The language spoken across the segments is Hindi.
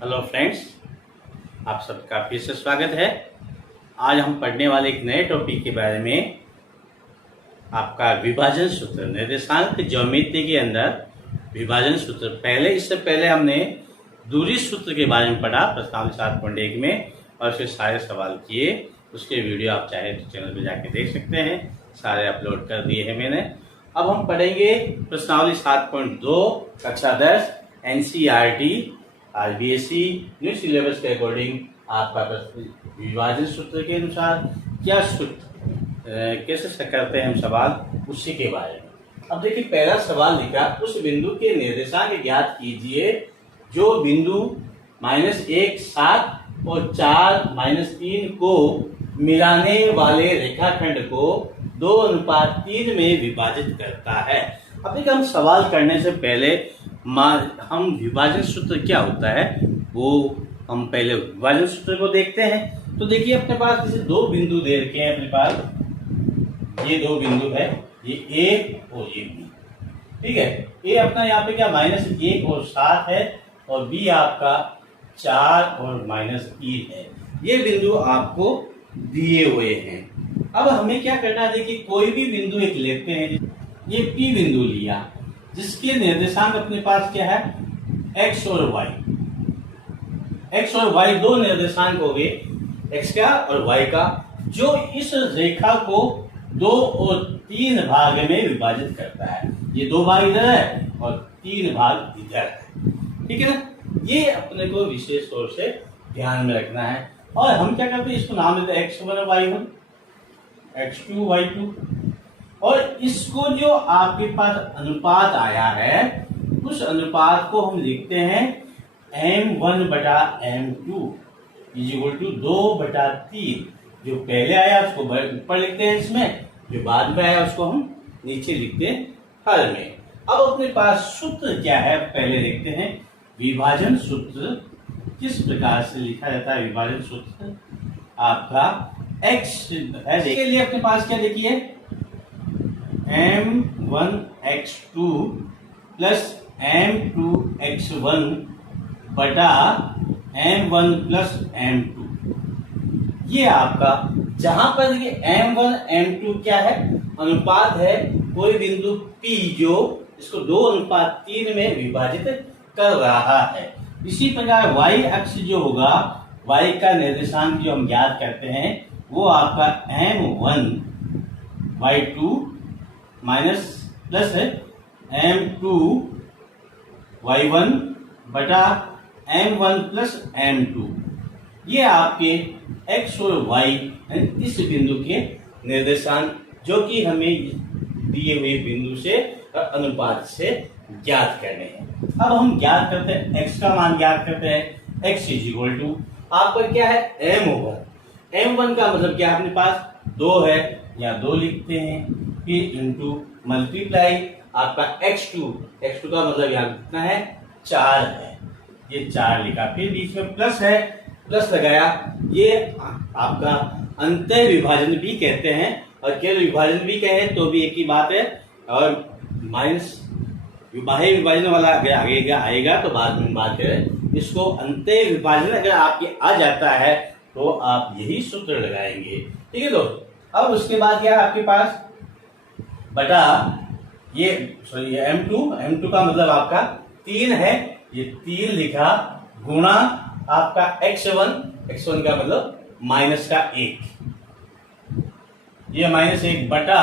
हेलो फ्रेंड्स, आप सबका फिर से स्वागत है। आज हम पढ़ने वाले एक नए टॉपिक के बारे में, आपका विभाजन सूत्र, निर्देशांक ज्योमेट्री के अंदर विभाजन सूत्र। इससे पहले हमने दूरी सूत्र के बारे में पढ़ा प्रश्नावली 7.1 में, और उसके सारे सवाल किए। उसके वीडियो आप चाहे तो चैनल पर जाके देख सकते हैं, सारे अपलोड कर दिए हैं मैंने। अब हम पढ़ेंगे प्रश्नावली 7.2 कक्षा 10 NCERT RBSE न्यू सिलेबस के अकॉर्डिंग आपका विभाजन सूत्र के अनुसार क्या सूत्र कैसे करते हैं हम सवाल, उसी के बारे में। अब देखिए, पहला सवाल लिखा, उस बिंदु के निर्देशांक ज्ञात कीजिए जो बिंदु -1 7 और 4 -3 को मिलाने वाले रेखाखंड को 2:3 में विभाजित करता है। अब देखिए, हम सवाल करने से पहले हम विभाजन सूत्र क्या होता है वो हम पहले विभाजन सूत्र को देखते हैं। तो देखिए, अपने पास जैसे दो बिंदु दे रखे हैं, अपने पास ये दो बिंदु है, ये A और ये B। ठीक है, A अपना यहाँ पे क्या -1 और 7 है, और B आपका 4 और -3 है। ये बिंदु आपको दिए हुए हैं। अब हमें क्या करना है, देखिए कोई भी बिंदु एक लेते हैं। ये P बिंदु लिया, जिसके निर्देशांक अपने पास क्या है, x और y। x और y दो निर्देशांक हो गए, x का और y का, जो इस रेखा को 2 और 3 भाग में विभाजित करता है। ये 2 भाग इधर है और 3 भाग इधर है। ठीक है ना, ये अपने को विशेष तौर से ध्यान में रखना है। और हम क्या करते हैं, इसको नाम देते हैं x1 y1, x2 y2। और इसको जो आपके पास अनुपात आया है, उस अनुपात को हम लिखते हैं m1/m2 = 2/3। जो पहले आया उसको ऊपर लिखते हैं इसमें, जो बाद में आया उसको हम नीचे लिखते हैं हर में। अब अपने पास सूत्र क्या है पहले देखते हैं। विभाजन सूत्र किस प्रकार से लिखा जाता है? विभाजन सूत्र आपका x है, इसके लिए अपने पास क्या देखिए, m1x2 + m2x1 बटा m1 + m2। ये आपका, जहां पर देखिए m1 m2 क्या है, अनुपात है कोई बिंदु P जो इसको 2:3 में विभाजित कर रहा है। इसी प्रकार y अक्ष जो होगा, y का निर्देशांक जो हम ज्ञात करते हैं वो आपका m1 y2 प्लस है m2 y1 बटा m1 + m2। ये आपके x और y इस बिंदु के निर्देशांक जो कि हमें दिए हुए बिंदु से और अनुपात से ज्ञात करने हैं। अब हम ज्ञात करते हैं, x का मान ज्ञात करते हैं। x = आपका क्या है, m1। m1 का मतलब क्या, अपने पास 2 है, या 2 लिखते हैं, फिर इंटू मल्टीप्लाई आपका x2 का मतलब यहाँ कितना है, 4 है, ये 4 लिखा, फिर बीच में प्लस है, प्लस लगाया। ये आपका अंतः विभाजन भी कहते हैं, और केवल विभाजन भी कहें तो भी एक ही बात है। और माइनस बाह्य विभाजन वाला अगर आएगा तो बाद में बात करें। इसको अंतः विभाजन अगर आपके आ जाता है तो आप यही सूत्र लगाएंगे। ठीक है दोस्त। अब उसके बाद क्या है आपके पास, बटा ये m2 का मतलब आपका 3 है, ये 3 लिखा, गुणा आपका x1 का मतलब -1, ये -1 बटा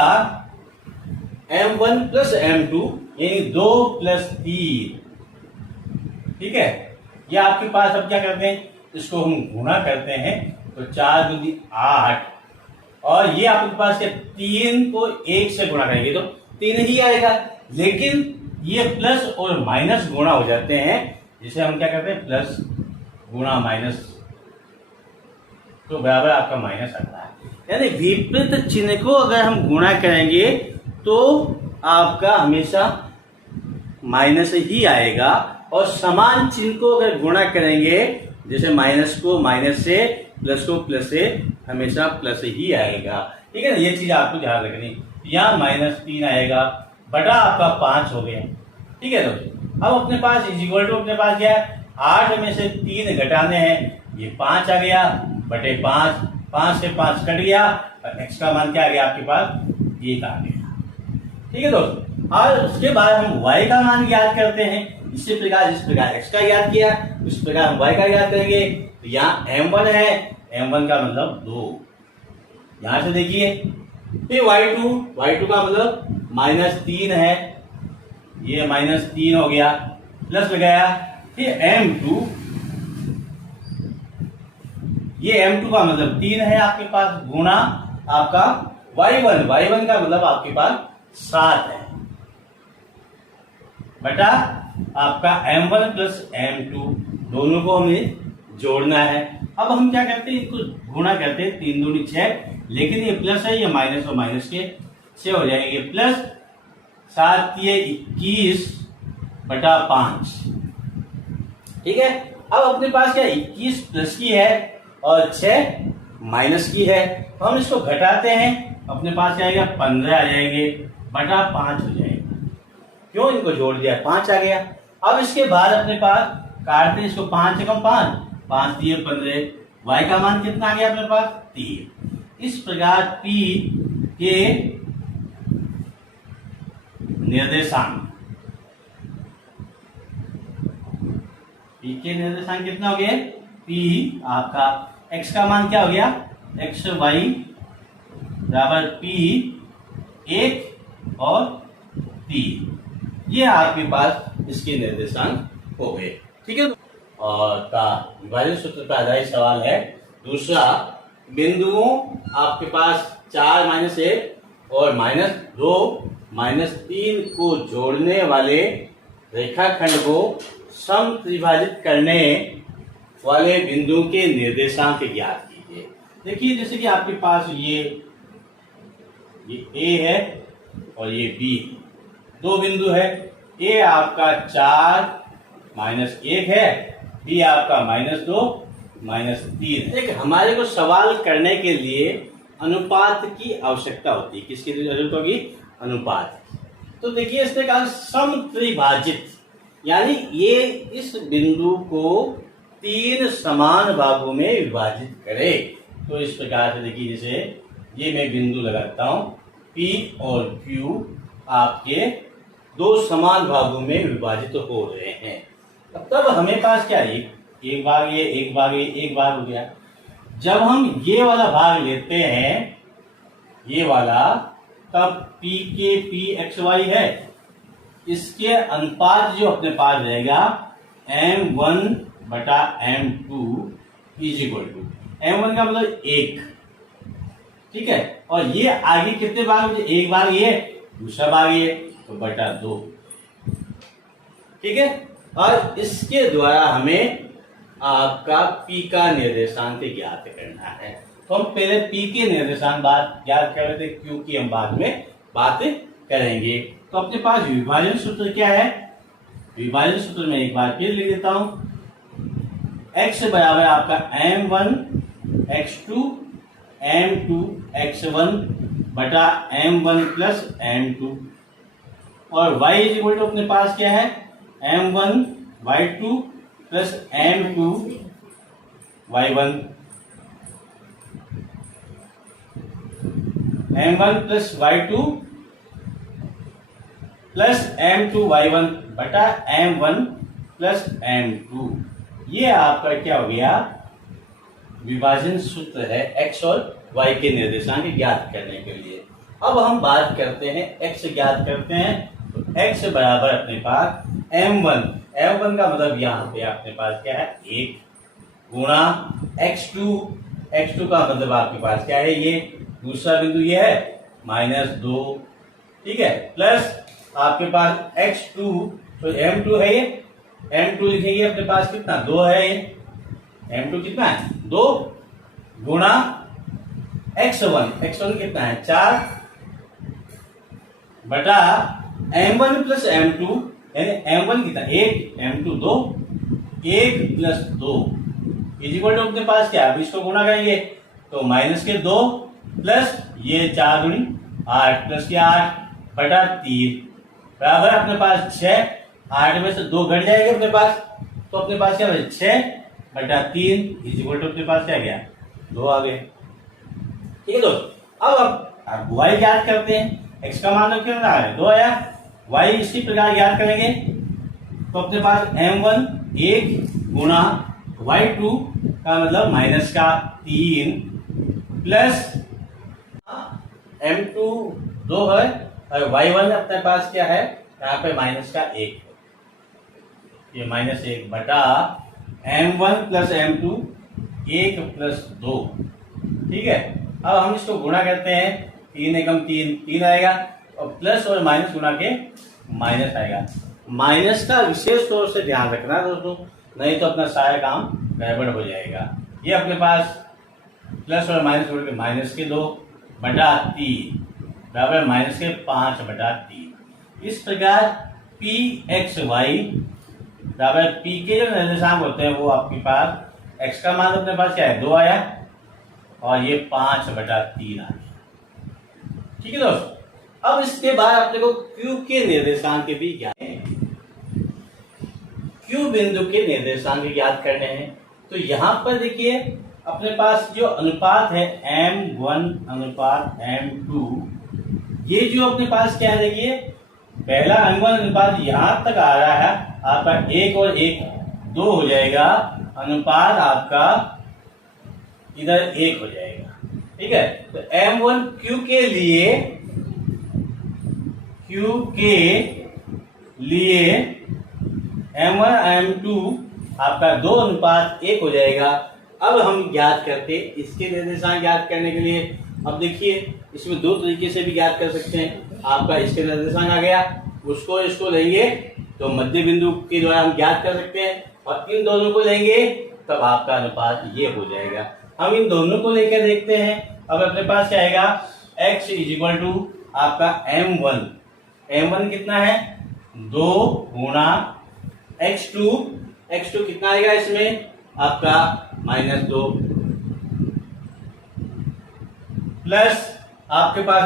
m1 + m2 यानी 2 + 3। ठीक है, ये आपके पास अब क्या करते हैं, इसको हम गुणा करते हैं, तो 4 × 8, और ये आपके पास क्या, 3 को 1 से गुणा करेंगे तो 3 ही आएगा। लेकिन ये प्लस और माइनस गुणा हो जाते हैं, जिसे हम क्या करते हैं, प्लस गुणा माइनस, तो बराबर आपका माइनस आता है। यानी विपरीत चिन्ह को अगर हम गुणा करेंगे तो आपका हमेशा माइनस ही आएगा, और समान चिन्ह को अगर गुणा करेंगे, जैसे माइनस को माइनस से, प्लस को प्लस से, हमेशा प्लस ही आएगा। ठीक है ना, ये चीज आपको ध्यान रखनी। यहाँ -3 आएगा, बटा आपका 5 हो गया। ठीक है दोस्तों। अब अपने पास इक्वल टू अपने पास क्या है, 8 में से 3 घटाने हैं, ये 5 आ गया बटे 5, 5 से 5 कट गया और x का मान क्या आ गया आपके पास, 1 आ गया। ठीक है दोस्तों, और उसके बाद हम y का मान ज्ञात करते हैं। इसी प्रकार जिस प्रकार x का ज्ञात किया उस प्रकार हम y का ज्ञात करेंगे। तो यहाँ m1 है, m1 का मतलब 2, यहां से देखिए। फिर y2 का मतलब -3 है, ये -3 हो गया, प्लस लगाया। फिर m2, ये m2 का मतलब 3 है आपके पास, गुणा आपका y1 का मतलब आपके पास 7 है, बटा आपका m1 प्लस m2, दोनों को हमें जोड़ना है। अब हम क्या करते हैं, इसको गुणा करते हैं, 3 दूनी 6, लेकिन ये प्लस है, ये माइनस और माइनस के 6 हो जाएंगे, प्लस 7 ये 21 बटा 5। ठीक है, अब अपने पास क्या 21 प्लस की है और 6 माइनस की है, तो हम इसको घटाते हैं, अपने पास क्या आएगा 15 आ जाएंगे बटा 5 हो जाएगा। क्यों, इनको जोड़ दिया 5 आ गया। अब इसके बाद अपने पास काटते हैं इसको, 5 से कम 5 दिए 15, y का मान कितना आ गया अपने पास 3। इस प्रकार p के निर्देशांक कितना हो गया, p आपका x का मान क्या हो गया, x y बराबर p 1 और 3, ये आपके पास इसके निर्देशांक हो गए। ठीक है, और का विभाजन सूत्र पर आधारित सवाल है दूसरा। बिंदुओं आपके पास 4 -1 और -2 -3 को जोड़ने वाले रेखाखंड को सम त्रिभाजित करने वाले बिंदुओं के निर्देशांक ज्ञात कीजिए। देखिए, जैसे कि आपके पास ये A है और ये B, दो बिंदु है। A आपका 4 -1 है, B आपका -2 -3। देखिए, हमारे को सवाल करने के लिए अनुपात की आवश्यकता होती है। किसकी जरूरत होगी, अनुपात की। तो देखिए, इसने कहा सम त्रिभाजित, यानी ये इस बिंदु को 3 समान भागों में विभाजित करे। तो इस प्रकार से देखिए, जैसे ये मैं बिंदु लगाता हूं, P और Q आपके 2 समान भागों में विभाजित हो रहे हैं। तब हमें पास क्या है, एक भाग ये, एक भाग ये, एक भाग हो गया। जब हम ये वाला भाग लेते हैं, ये वाला, तब P के P x y है, इसके अनुपात जो अपने पास रहेगा m1 बटा m2 is equal to, m1 का मतलब 1, ठीक है, और ये आगे कितने भाग, एक भाग ये, दूसरा भाग ये, तो बटा 2। ठीक है, और इसके द्वारा हमें आपका P का निर्देशांक ज्ञात करना है। तो हम पहले P के निर्देशांक ज्ञात कर रहे थे, Q की हम बाद में बात करेंगे। तो अपने पास विभाजन सूत्र क्या है, विभाजन सूत्र में एक बार फिर लिख देता हूं, x बराबर आपका m1 x2 m2 x1 बटा m1 प्लस m2, और y इज इक्वल टू अपने पास क्या है, m1 y2 plus m2 y1, m1 plus y2 plus m2 y1 बटा m1 प्लस m2। ये आपका क्या हो गया, विभाजन सूत्र है x और y के निर्देशांक ज्ञात करने के लिए। अब हम बात करते हैं x ज्ञात करते हैं। तो x बराबर अपने पास m1 का मतलब यहाँ पे अपने पास क्या है 1, गुणा x2 का मतलब आपके पास क्या है, ये दूसरा बिंदु ये है -2, ठीक है, प्लस आपके पास x2, तो m2 है, ये m2 लिखेंगे अपने पास कितना 2 है, ये m2 कितना है 2, गुणा x1 कितना है 4, बटा m1 प्लस m2, यानी m1 कितना 1, m2 2, 1 plus 2 is equal to अपने पास क्या, अब इसको गुणा करेंगे तो -2 प्लस ये 4 दूनी 8 प्लस के 8 बटा 3 बराबर अपने पास 6, 8 में से 2 घट जाएंगे अपने पास, तो तो अपने पास क्या बचे 6/3 इज इक्वल टू अपने पास क्या गया 2 आ गए। ठीक है दोस्तों, अब y ज्ञात करते हैं। x का मान क्यों रहा है 2 आया, y इसी प्रकार ज्ञात करेंगे। तो अपने पास m1 1 गुणा y2 का मतलब माइनस का 3 प्लस m2 2 है और y1 अपने पास क्या है यहाँ पे माइनस का 1, ये -1 बटा m1 प्लस m2 1 प्लस 2। ठीक है, अब हम इसको गुणा करते हैं, 3 एकम 3 आएगा और प्लस और माइनस गुणा के माइनस आएगा। माइनस का विशेष तौर से ध्यान रखना दोस्तों, नहीं तो अपना सारा काम गड़बड़ हो जाएगा। ये अपने पास प्लस और माइनस जोड़ के -2 बटा 3 बराबर -5 बटा 3। इस प्रकार पी एक्स वाई बराबर पी के जो निर्देशांक होते हैं वो आपके पास एक्स का मान अपने पास क्या है 2 आया और ये 5/3 आ गया। ठीक है दोस्तों, अब इसके बाद अपने को क्यू के निर्देशांक के भी ज्ञात है, क्यू बिंदु के निर्देशांक ज्ञात करने हैं। तो यहां पर देखिए अपने पास जो अनुपात है m1 अनुपात m2, ये जो अपने पास क्या है देखिए पहला m1 अनुपात यहां तक आ रहा है आपका 1 और 1 2 हो जाएगा, अनुपात आपका इधर 1 हो जाएगा। ठीक है, तो m1 q के लिए m1 m2 आपका 2 अनुपात 1 हो जाएगा। अब हम ज्ञात करते इसके निर्देशांक ज्ञात करने के लिए, अब देखिए इसमें 2 तरीके से भी ज्ञात कर सकते हैं। आपका इसके निर्देशांक आ गया, उसको इसको लेंगे तो मध्य बिंदु के द्वारा हम ज्ञात कर सकते हैं और इन दोनों को लेंगे तब आपका अनुपात ये हो जाएगा। हम इन दोनों को लेकर देखते हैं। अब अपने पास क्या आएगा x इज इक्वल टू आपका m1 कितना है 2 गुणा x2 कितना आएगा इसमें आपका -2 प्लस आपके पास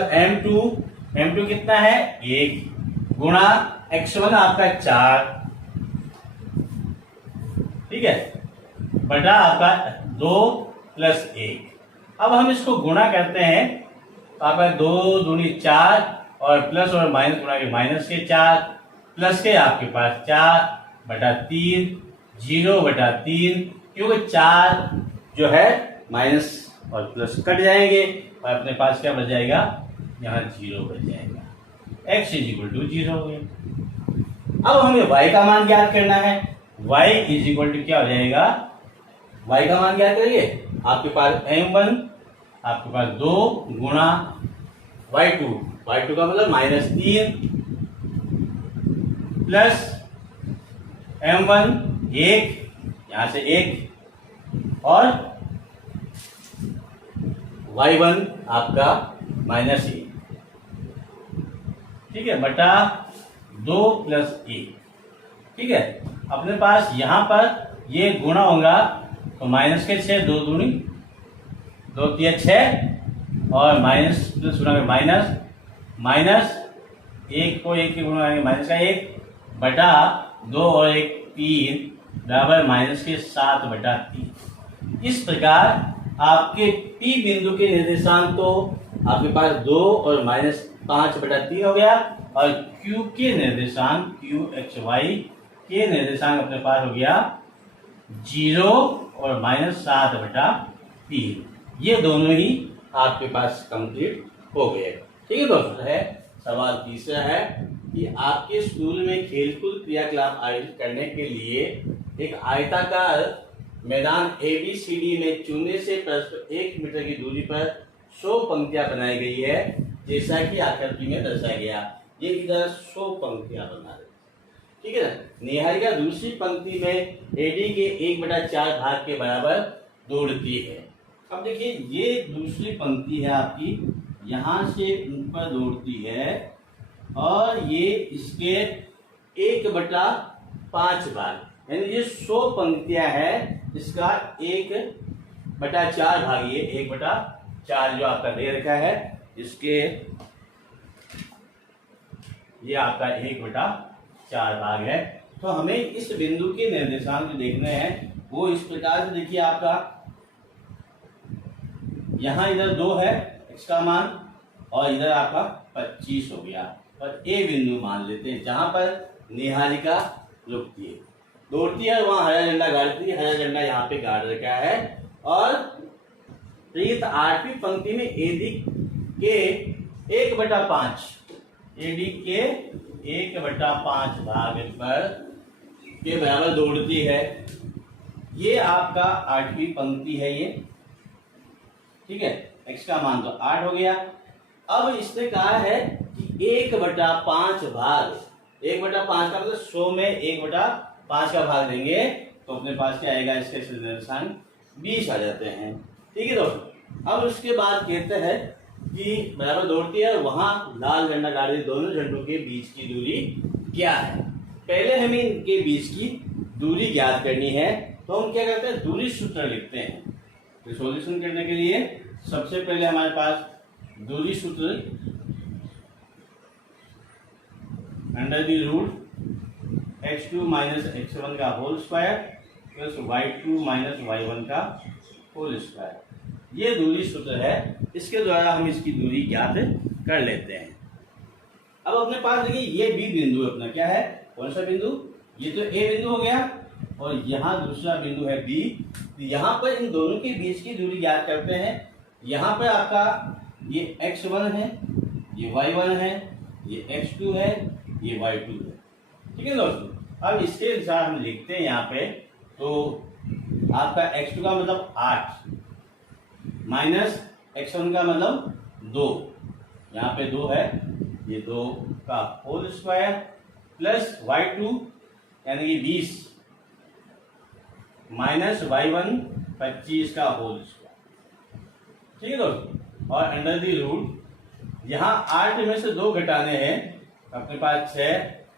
m2 कितना है 1 गुणा x1 आपका 4, ठीक है, बटा आपका 2 प्लस 1। अब हम इसको गुणा करते हैं तो आपका 2 दूनी 4 और प्लस और माइनस गुणा के -4 प्लस के आपके पास 4/3 0/3, क्योंकि 4 जो है माइनस और प्लस कट जाएंगे और अपने पास क्या बच जाएगा यहाँ 0 बच जाएगा, x इज इक्वल टू 0 हो गया। अब हमें y का मान ज्ञात करना है, y इज इक्वल टू क्या हो जाएगा, y का मान ज्ञात करिए। आपके पास m1 आपके पास 2 गुणा y2 का मतलब -3 प्लस m1 1 यहां से 1 और y1 आपका -1, ठीक है, बटा 2 प्लस 1। ठीक है, अपने पास यहां पर ये गुणा होगा तो माइनस के 6 2 दूनी 2 3 6 और माइनस प्लस गुणा के माइनस 1 को 1 के गुणा माइनस का 1 बटा 2 और 1 3 बराबर माइनस के 7/3। इस प्रकार आपके P बिंदु के निर्देशांक तो आपके पास 2 और -5/3 हो गया और Q के निर्देशांक QXY के निर्देशांक अपने पास हो गया 0 और -7/3। ये दोनों ही आपके पास कंप्लीट हो गए। ठीक है दोस्तों, है सवाल तीसरा है कि आपके स्कूल में खेलकूद क्रियाकलाप आयोजित करने के लिए एक आयताकार मैदान ABCD में चूने से परस्पर 1 मीटर की दूरी पर 100 पंक्तियां बनाई गई है, जैसा कि आकृति में दर्शाया गया। ये इधर 100 पंक्तियां बना रहे, ठीक है ना। निहारिका दूसरी पंक्ति में AD के 1/4 भाग के बराबर दौड़ती है। अब देखिए ये दूसरी पंक्ति है आपकी, यहां से ऊपर दौड़ती है और ये इसके 1/5 भाग, यानी ये 100 पंक्तियां है, इसका 1/4 भाग, ये 1/4 जो आपका दे रखा है, इसके ये आपका 1/4 भाग है। तो हमें इस बिंदु के निर्देशांक देखने हैं। वो इस प्रकार से देखिए, आपका यहां इधर 2 है x का मान और इधर आपका 25 हो गया, और ए बिंदु मान लेते हैं जहां पर निहारिका रुकती है, दौड़ती है, वहां हरा झंडा गाड़ती है। हरा झंडा यहाँ पे गाड़ रखा है। और प्रीत 8वीं पंक्ति में एडी के 1/5 एडी के 1/5 भाग पर के बराबर दौड़ती है। ये आपका 8वीं पंक्ति है ये, ठीक है। x का मान तो 8 हो गया। अब इसने कहा है कि 1/5 भाग, 1/5 का मतलब 100 में 1/5 का भाग देंगे तो अपने पास क्या आएगा, इसके निर्देशांक 20 आ जाते हैं, ठीक है दोस्तों। अब उसके बाद कहते हैं कि बराबर दौड़ती है, वहां लाल झंडा गाड़ दी, दोनों झंडों के बीच की दूरी क्या है। पहले हमें इनके बीच की दूरी ज्ञात करनी है, तो हम क्या करते हैं, दूरी सूत्र लिखते हैं। तो सॉल्यूशन करने के लिए सबसे पहले हमारे पास दूरी सूत्र under the root x2 minus x1 का whole square plus y2 minus y1 का होल स्क्वायर, ये दूरी सूत्र है। इसके द्वारा हम इसकी दूरी ज्ञात कर लेते हैं। अब अपने पास देखिए ये बी बिंदु अपना क्या है, कौन सा बिंदु, ये तो ए बिंदु हो गया और यहाँ दूसरा बिंदु है बी। यहाँ पर इन दोनों के बीच की दूरी ज्ञात करते हैं। यहाँ पर आपका ये x1 है, ये y1 है, ये x2 है, ये y2 है, ठीक है दोस्तों। अब इसके अनुसार हम लिखते हैं यहाँ पे, तो आपका x2 का मतलब 8 माइनस x1 का मतलब 2, यहाँ पे 2 है, ये 2 का होल स्क्वायर प्लस y2 यानी कि 20 माइनस y1 25 का होल स्क्वायर, ठीक है दोस्तों। और अंडर दी रूट यहाँ 8 में से 2 घटाने हैं, अपने पास 6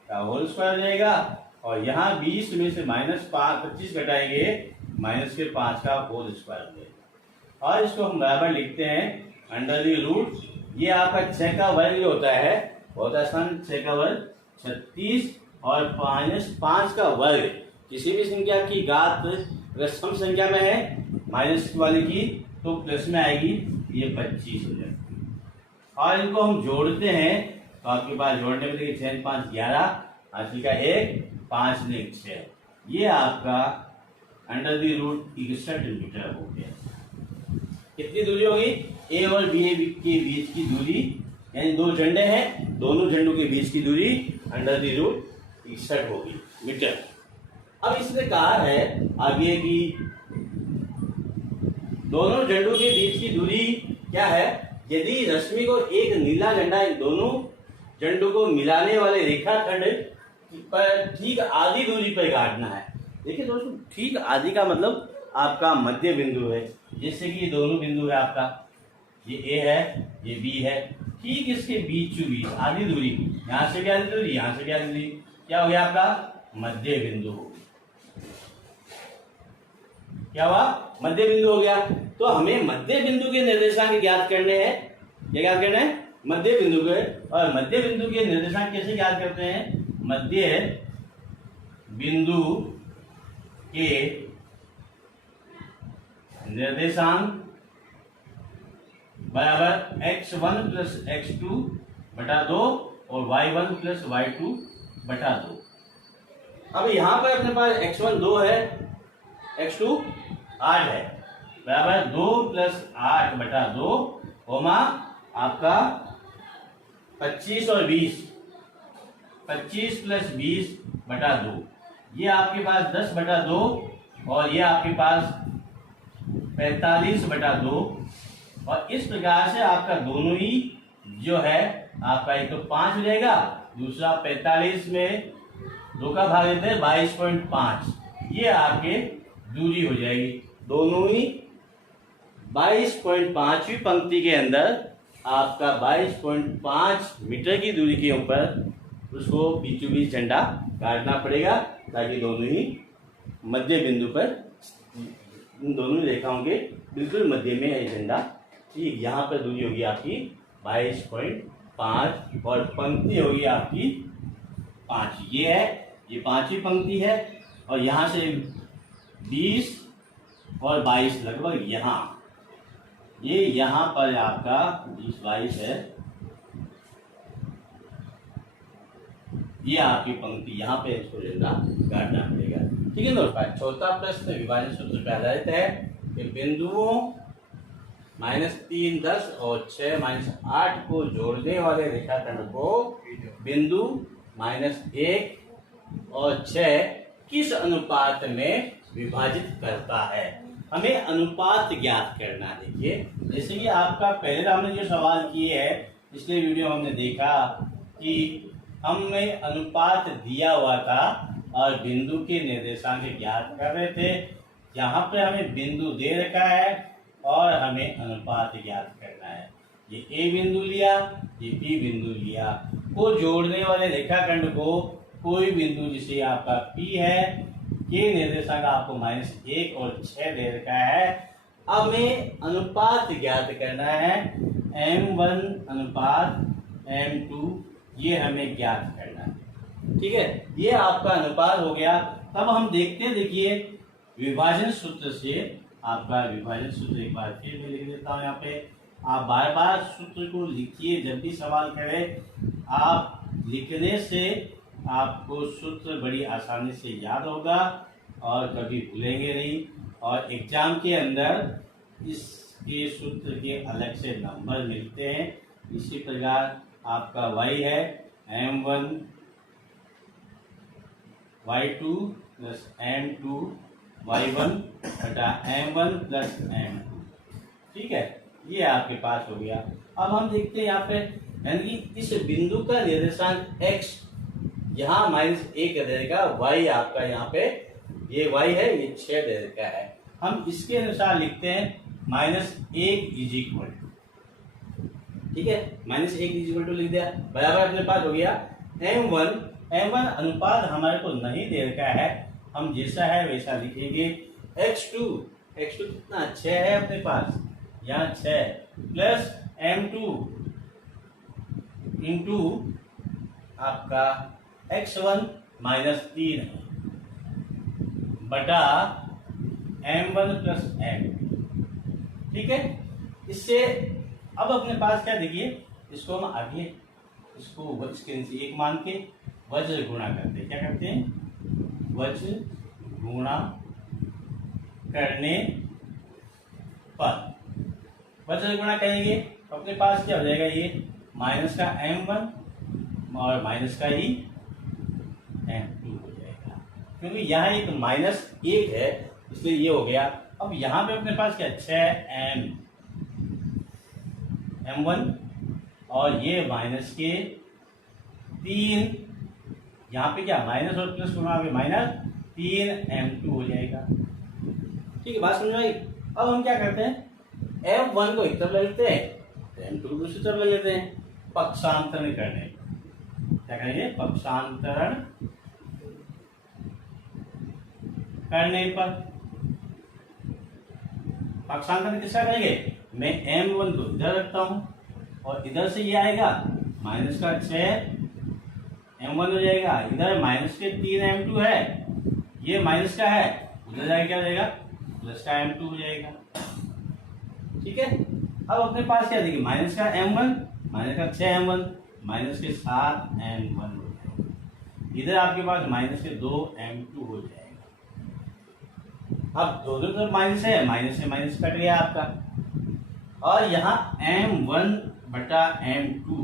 का होल स्क्वायर रहेगा, और यहाँ 20 में से माइनस 25 घटाएंगे, माइनस के 5 का होल स्क्वायर रहेगा। और इसको हम बराबर लिखते हैं अंडर दी रूट, ये आपका 6 का वर्ग होता है, बहुत आसान, 6 का वर्ग 36 और माइनस 5 का वर्ग, किसी भी संख्या की घात अगर सम संख्या में है माइनस वाली की तो प्लस में आएगी, ये 25 हो जाएगी। और इनको हम जोड़ते हैं तो आपके पास जोड़ने में देखिए 6 5 11, हासिल का 1 5 ने 6, ये आपका अंडर द रूट 61 मीटर हो गया। कितनी दूरी होगी, ए और बी के बीच की दूरी, यानी 2 झंडे हैं, दोनों झंडों के बीच की दूरी अंडर द रूट 61 होगी मीटर। अब इसने कहा है आगे की दोनों झंडों के बीच की दूरी क्या है, यदि रश्मि को एक नीला झंडा इन दोनों झंडों को मिलाने वाले रेखाखंड पर ठीक आधी दूरी पर काटना है। देखिए दोस्तों, ठीक आधी का मतलब आपका मध्य बिंदु है, जैसे कि ये दोनों बिंदु है आपका, ये ए है, ये बी है, ठीक इसके बीचों बीच आधी दूरी, यहाँ से भी आधी दूरी, यहाँ से भी आधी दूरी, क्या हो गया आपका मध्य बिंदु हो गया। क्या हुआ, मध्य बिंदु हो गया। तो हमें मध्य बिंदु के निर्देशांक ज्ञात करने हैं, क्या ज्ञात करना है, मध्य बिंदु के। और मध्य बिंदु के निर्देशांक कैसे ज्ञात करते हैं, मध्य बिंदु के निर्देशांक बराबर x1 प्लस x2 बटा 2 और y1 प्लस y2 बटा 2। अब यहां पर अपने पास x1 2 है, x2 8 है, बराबर 2 प्लस 8 बटा 2 होमा आपका 25 और 20, 25 प्लस 20 बटा 2, ये आपके पास 10 बटा 2 और ये आपके पास 45 बटा 2। और इस प्रकार से आपका दोनों ही जो है आपका एक तो 5 हो जाएगा, दूसरा 45 में 2 का भाग देते हैं 22.5, ये आपके दूरी हो जाएगी। दोनों ही 22.5वीं पंक्ति के अंदर आपका 22.5 मीटर की दूरी के ऊपर उसको बीचों बीच झंडा काटना पड़ेगा, ताकि दोनों ही मध्य बिंदु पर, इन दोनों रेखाओं के बिल्कुल मध्य में है झंडा। ठीक यहाँ पर दूरी होगी आपकी 22.5 और पंक्ति होगी आपकी 5, ये है ये पांचवी पंक्ति है और यहाँ से 20 और 22 लगभग यहाँ, ये यहाँ पर आपका 20-22 है, ये आपकी पंक्ति यहाँ पे इसको लेना काटना पड़ेगा। ठीक है दोस्तों, चौथा प्रश्न विभाजन सूत्र पे आधारित है कि बिंदुओं -3, 10 और 6, -8 को जोड़ने वाले रेखाखंड को बिंदु -1 और 6 किस अनुपात में विभाजित करता है। हमें अनुपात ज्ञात करना है। देखिए, जैसे कि आपका पहले हमने जो सवाल किए है पिछले वीडियो हमने देखा कि हमें अनुपात दिया हुआ था और बिंदु के निर्देशांक ज्ञात कर रहे थे। यहाँ पे हमें बिंदु दे रखा है और हमें अनुपात ज्ञात करना है। ये ए बिंदु लिया, ये बी बिंदु लिया, को जोड़ने वाले रेखाखंड को कोई बिंदु जिसे आपका पी है के निर्देशांक आपको -1 और 6 दे रखा है। अब हमें अनुपात ज्ञात करना है, m1 अनुपात m2, ये हमें ज्ञात करना है। ठीक है, ये आपका अनुपात हो गया। तब हम देखते हैं, देखिए विभाजन सूत्र से आपका विभाजन सूत्र एक बार फिर मैं लिख देता हूँ। यहाँ पे आप बार बार सूत्र को लिखिए, जब भी सवाल करें आप लिखने से आपको सूत्र बड़ी आसानी से याद होगा और कभी भूलेंगे नहीं। और एग्जाम के अंदर इसके सूत्र के अलग से नंबर मिलते हैं। इसी प्रकार आपका y है m1 y2 plus m2 y1 बटा m1 प्लस m2। ठीक है, ये आपके पास हो गया। अब हम देखते हैं यहाँ पे, यानी कि इस बिंदु का निर्देशांक x यहाँ -1 दे देगा, y आपका यहाँ पे ये y है, ये 6 दे रखा है। हम इसके अनुसार लिखते हैं -1 इज इक्वल टू, ठीक है, -1 इज इक्वल टू लिख दिया, बराबर अपने पास हो गया m1 अनुपात हमारे को नहीं दे रखा है, हम जैसा है वैसा लिखेंगे। x2 कितना 6 है अपने पास, यहाँ 6 प्लस m2 इंटू आपका x1 -3 है बटा m1 प्लस m2। ठीक है, इससे अब अपने पास क्या, देखिए इसको हम आगे इसको वज्र के नीचे एक मान के वज्र गुणा करते हैं। क्या करते हैं, वज्र गुणा करने पर वज्र गुणा करेंगे अपने पास क्या हो जाएगा, ये माइनस का m1 और माइनस का ही m2 हो जाएगा, क्योंकि यहाँ एक -1 है इसलिए ये हो गया। अब यहाँ पे अपने पास क्या 6 m1 और ये माइनस के 3, यहाँ पे क्या माइनस और प्लस गुणा -3 m2 हो जाएगा। ठीक है, बात समझ आई। अब हम क्या करते हैं, m1 को एक तरफ ले लेते हैं, m2 को दूसरी तरफ ले लेते हैं। पक्षांतरण करने क्या करेंगे, पक्षांतरण करने पर पक्षांतरण किसका करेंगे, मैं m1 को इधर रखता हूं और इधर से ये आएगा माइनस का 6 m1 हो जाएगा, इधर माइनस के 3 m2 है, ये माइनस का है, उधर जाएगा क्या हो जाएगा प्लस का m2 हो जाएगा। ठीक है, अब अपने पास क्या देखिए, माइनस का m1 माइनस का 6 m1 माइनस के 7 m1 हो जाएगा, इधर आपके पास माइनस के 2 m2 हो जाएगा। अब दोनों तरफ माइनस है, माइनस से माइनस कट गया आपका, और यहाँ m1 बटा m2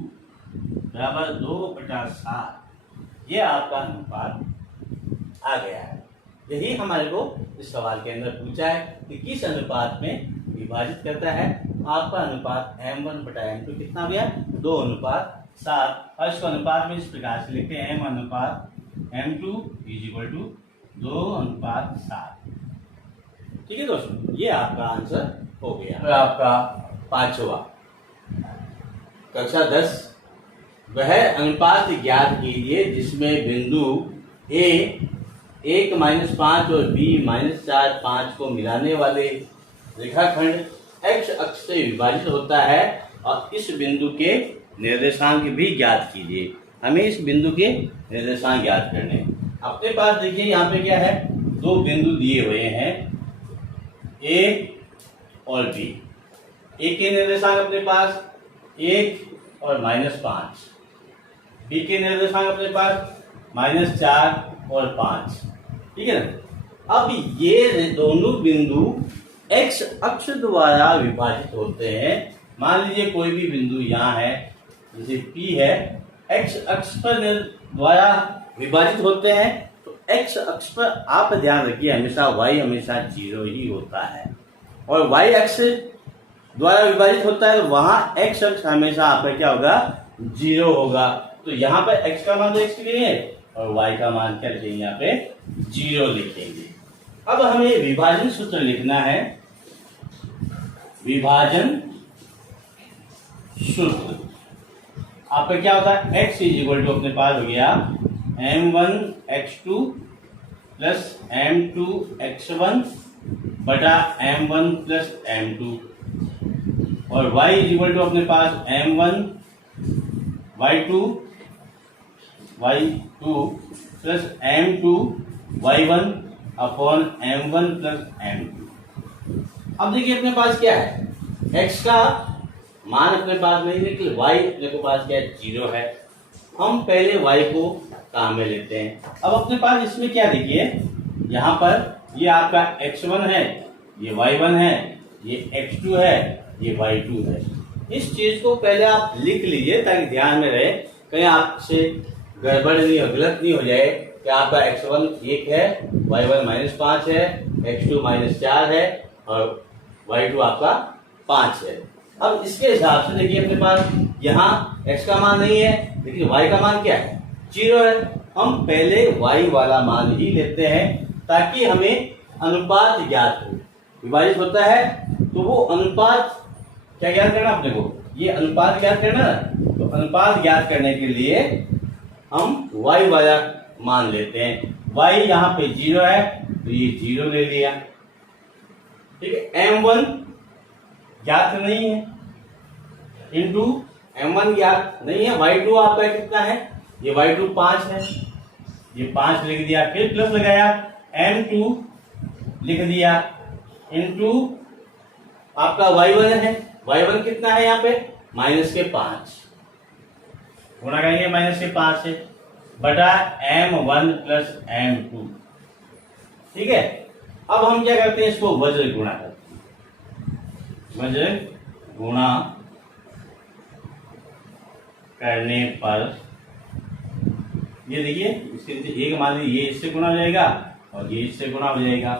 बराबर 2/7, ये आपका अनुपात आ गया है। यही हमारे को इस सवाल के अंदर पूछा है कि किस अनुपात में विभाजित करता है। आपका अनुपात m1 बटा m2 कितना हो गया, 2/7, और इसको अनुपात में इस प्रकार से लिखते हैं, m अनुपात m2 = 2/7। ठीक है दोस्तों, ये आपका आंसर हो गया। और आपका 5वां, कक्षा 10, वह अनुपात ज्ञात कीजिए जिसमें बिंदु A 1-5 और B -4 5 को मिलाने वाले रेखाखंड x अक्ष से विभाजित होता है, और इस बिंदु के निर्देशांक भी ज्ञात कीजिए। हमें इस बिंदु के निर्देशांक ज्ञात करने हैं। अपने पास देखिए यहाँ पे क्या है, दो बिंदु दिए हुए हैं ए और बी। ए के निर्देशांक अपने पास 1 और -5, बी के निर्देशांक अपने पास -4 और 5। ठीक है ना। अब ये दोनों बिंदु x अक्ष द्वारा विभाजित होते हैं। मान लीजिए कोई भी बिंदु यहाँ है, जैसे P है, x अक्ष पर द्वारा विभाजित होते हैं। तो x अक्ष पर आप ध्यान रखिए हमेशा y हमेशा 0 ही होता है, और y अक्ष द्वारा विभाजित होता है तो वहां x अक्ष हमेशा आपका क्या होगा, 0 होगा। तो यहाँ पर x का मान तो x लिखेंगे और y का मान क्या लिखेंगे, यहाँ पे 0 लिखेंगे। अब हमें विभाजन सूत्र लिखना है। विभाजन सूत्र आपका क्या होता है, x इक्वल टू अपने पास हो गया m1x2 प्लस m2x1 बटा m1 प्लस m2, और y इक्वल टू अपने पास m1 y2 plus m2 y1 upon m1 plus m2। अब देखिए अपने पास क्या है, x का मान अपने पास नहीं, लेकिन y अपने पास क्या है, 0 है। हम पहले y को काम में लेते हैं। अब अपने पास इसमें क्या देखिए, यहाँ पर ये आपका x1 है, ये y1 है, ये x2 है, ये y2 है। इस चीज को पहले आप लिख लीजिए ताकि ध्यान में रहे, कहीं आपसे गड़बड़ नहीं हो, गलत नहीं हो जाए कि आपका x1 1 है, y1 -5 है, x2 -4 है और y2 आपका 5 है। अब इसके हिसाब से देखिए अपने पास यहाँ x का मान नहीं है, लेकिन y का मान क्या है, 0 है। हम पहले y वाला मान ही लेते हैं ताकि हमें अनुपात ज्ञात हो। विभाजित होता है तो वो अनुपात क्या ज्ञात करना अपने को, ये अनुपात ज्ञात करना। तो अनुपात ज्ञात करने के लिए हम y वाला मान लेते हैं। y यहाँ पे 0 है तो ये 0 ले लिया। ठीक है, m1 ज्ञात नहीं है, इंटू m1 ज्ञात नहीं है, y2 आपका कितना है, ये y2 5 है, ये 5 लिख दिया, फिर प्लस लगाया, m2 लिख दिया, इंटू आपका y1 है, y1 कितना है यहाँ पे, -5, गुणा करेंगे -5 से, बटा m1 प्लस m2। ठीक है, अब हम क्या करते हैं, इसको वज्र गुणा करते हैं। वज्र गुणा करने पर ये देखिए, इसके एक मान लीजिए ये इससे गुणा हो जाएगा और ये इससे गुणा हो जाएगा।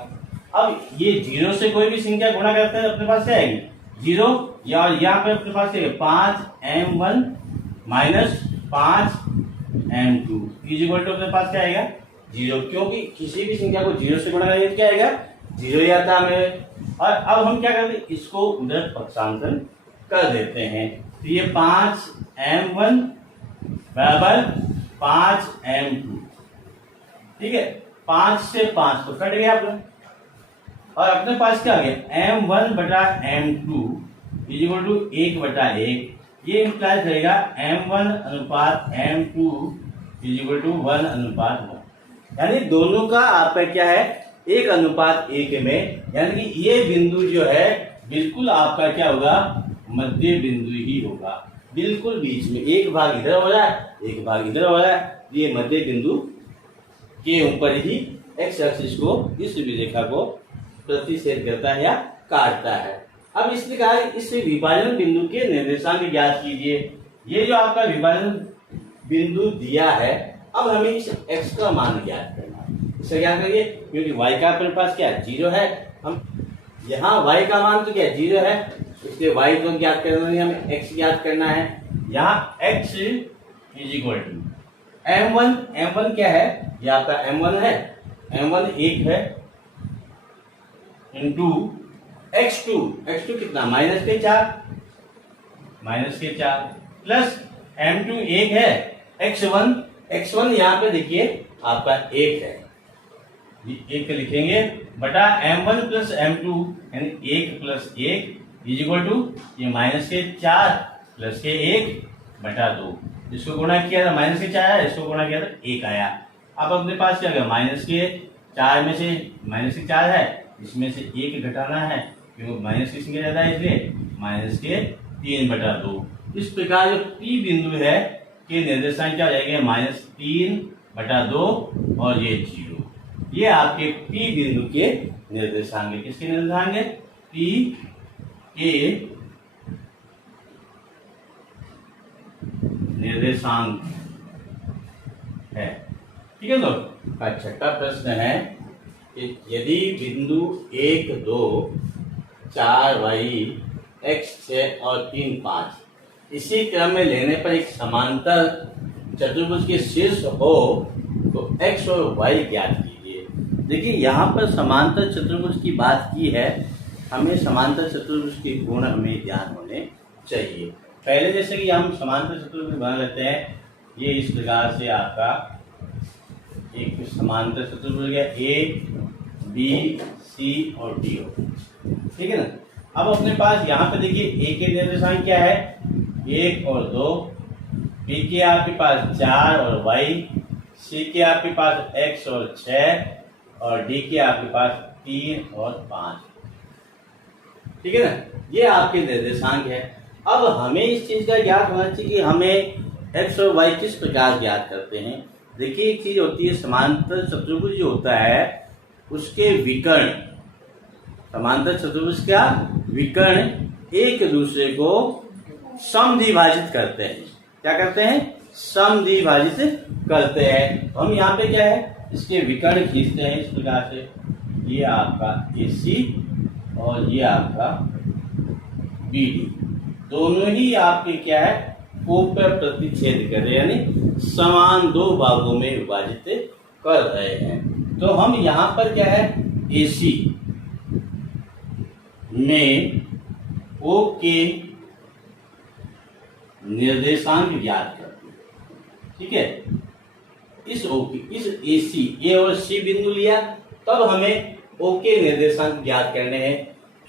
अब ये 0 से कोई भी संख्या गुणा करते हैं अपने पास क्या आएगी, 0, या यहाँ पे अपने पास 5m1 -5m2 इक्वल टू अपने पास क्या आएगा, 0, क्योंकि किसी भी संख्या को 0 से गुणा करेंगे क्या आएगा, 0 ही आता है हमें। और अब हम क्या करते हैं, इसको उधर पक्षांतर कर देते हैं। तो ये 5m1 बराबर 5m2। ठीक है, 5 से 5 तो कट गया अपना, और अपने पास क्या आ गया, m1 बटा m2 इक्वल टू 1 बटा 1। ये इंप्लाइज रहेगा m1 अनुपात m2 इक्वल टू 1 अनुपात 1, यानी दोनों का आपका क्या है, 1 अनुपात 1 में, यानी कि ये बिंदु जो है बिल्कुल आपका क्या होगा, मध्य बिंदु ही होगा, बिल्कुल बीच में। एक भाग इधर हो रहा है, एक भाग इधर हो रहा है, ये मध्य बिंदु के ऊपर ही एक्स एक्सिस को, इस रेखा को प्रतिच्छेद करता है या काटता है। अब इसने कहा इस विभाजन बिंदु के निर्देशांक ज्ञात कीजिए। ये जो आपका विभाजन बिंदु दिया है, अब हमें इस x का मान ज्ञात करना है। इसे ज्ञात करिए, क्योंकि y का अपने पास क्या 0 है, हम यहाँ y का मान तो क्या 0 है, इसलिए y को ज्ञात करना नहीं, हमें x ज्ञात करना है। यहाँ x is equal to m1 क्या है, ये आपका m1 है, m1 1 है, इंटू x2 कितना, -4 प्लस m2 1 है, x1 यहाँ पे देखिए आपका 1 है, ये 1 लिखेंगे, बटा m1 प्लस m2 यानी 1 प्लस 1 इज इक्वल टू ये -4 प्लस के 1 बटा 2। जिसको गुणा किया था -4 आया, इसको गुणा किया था 1 आया। अब अपने पास क्या होगा, माइनस के 4 में से माइनस के 4 है, इसमें से 1 घटाना है क्योंकि माइनस की संख्या ज्यादा है, इसलिए माइनस के 3/2। इस प्रकार जो P बिंदु है के निर्देशांक क्या हो जाएंगे, -3/2 और ये 0। ये आपके P बिंदु के निर्देशांक है। किसके निर्देशांक है, P के निर्देशांक है। ठीक है दोस्तों, छठा प्रश्न है कि यदि बिंदु 1, 2, 4 y, x 6 और 3 5 इसी क्रम में लेने पर एक समांतर चतुर्भुज के शीर्ष हो तो x और y ज्ञात कीजिए। देखिए यहाँ पर समांतर चतुर्भुज की बात की है, हमें समांतर चतुर्भुज के गुण हमें ज्ञान होने चाहिए। पहले जैसे कि हम समांतर चतुर्भुज बना लेते हैं, ये इस प्रकार से आपका एक समांतर चतुर्भुज है, A, B, C और D हो, ठीक है ना। अब अपने पास यहाँ पे देखिए A के निर्देशांक क्या है, 1 और 2, B के आपके पास 4 और y, C के आपके पास x और 6 और D के आपके पास 3 और 5, ठीक है ना। ये आपके निर्देशांक है। अब हमें इस चीज का ज्ञात होना चाहिए कि हमें x और y किस प्रकार ज्ञात करते हैं। देखिए एक चीज होती है, समांतर चतुर्भुज जो होता है उसके विकर्ण, समांतर चतुर्भुज का विकर्ण एक दूसरे को समद्विभाजित करते हैं। क्या करते हैं, समद्विभाजित करते हैं। तो हम यहाँ पे क्या है, इसके विकर्ण खींचते हैं इस प्रकार से, ये आपका AC और ये आपका BD, दोनों ही आपके क्या है, कोण पर प्रतिच्छेद कर रहे हैं, यानी समान दो भागों में विभाजित कर रहे हैं। तो हम यहाँ पर क्या है, AC में O के निर्देशांक ज्ञात करते हैं, ठीक है। इस O की, इस AC, A और C बिंदु लिया, तब हमें O के निर्देशांक ज्ञात करने हैं।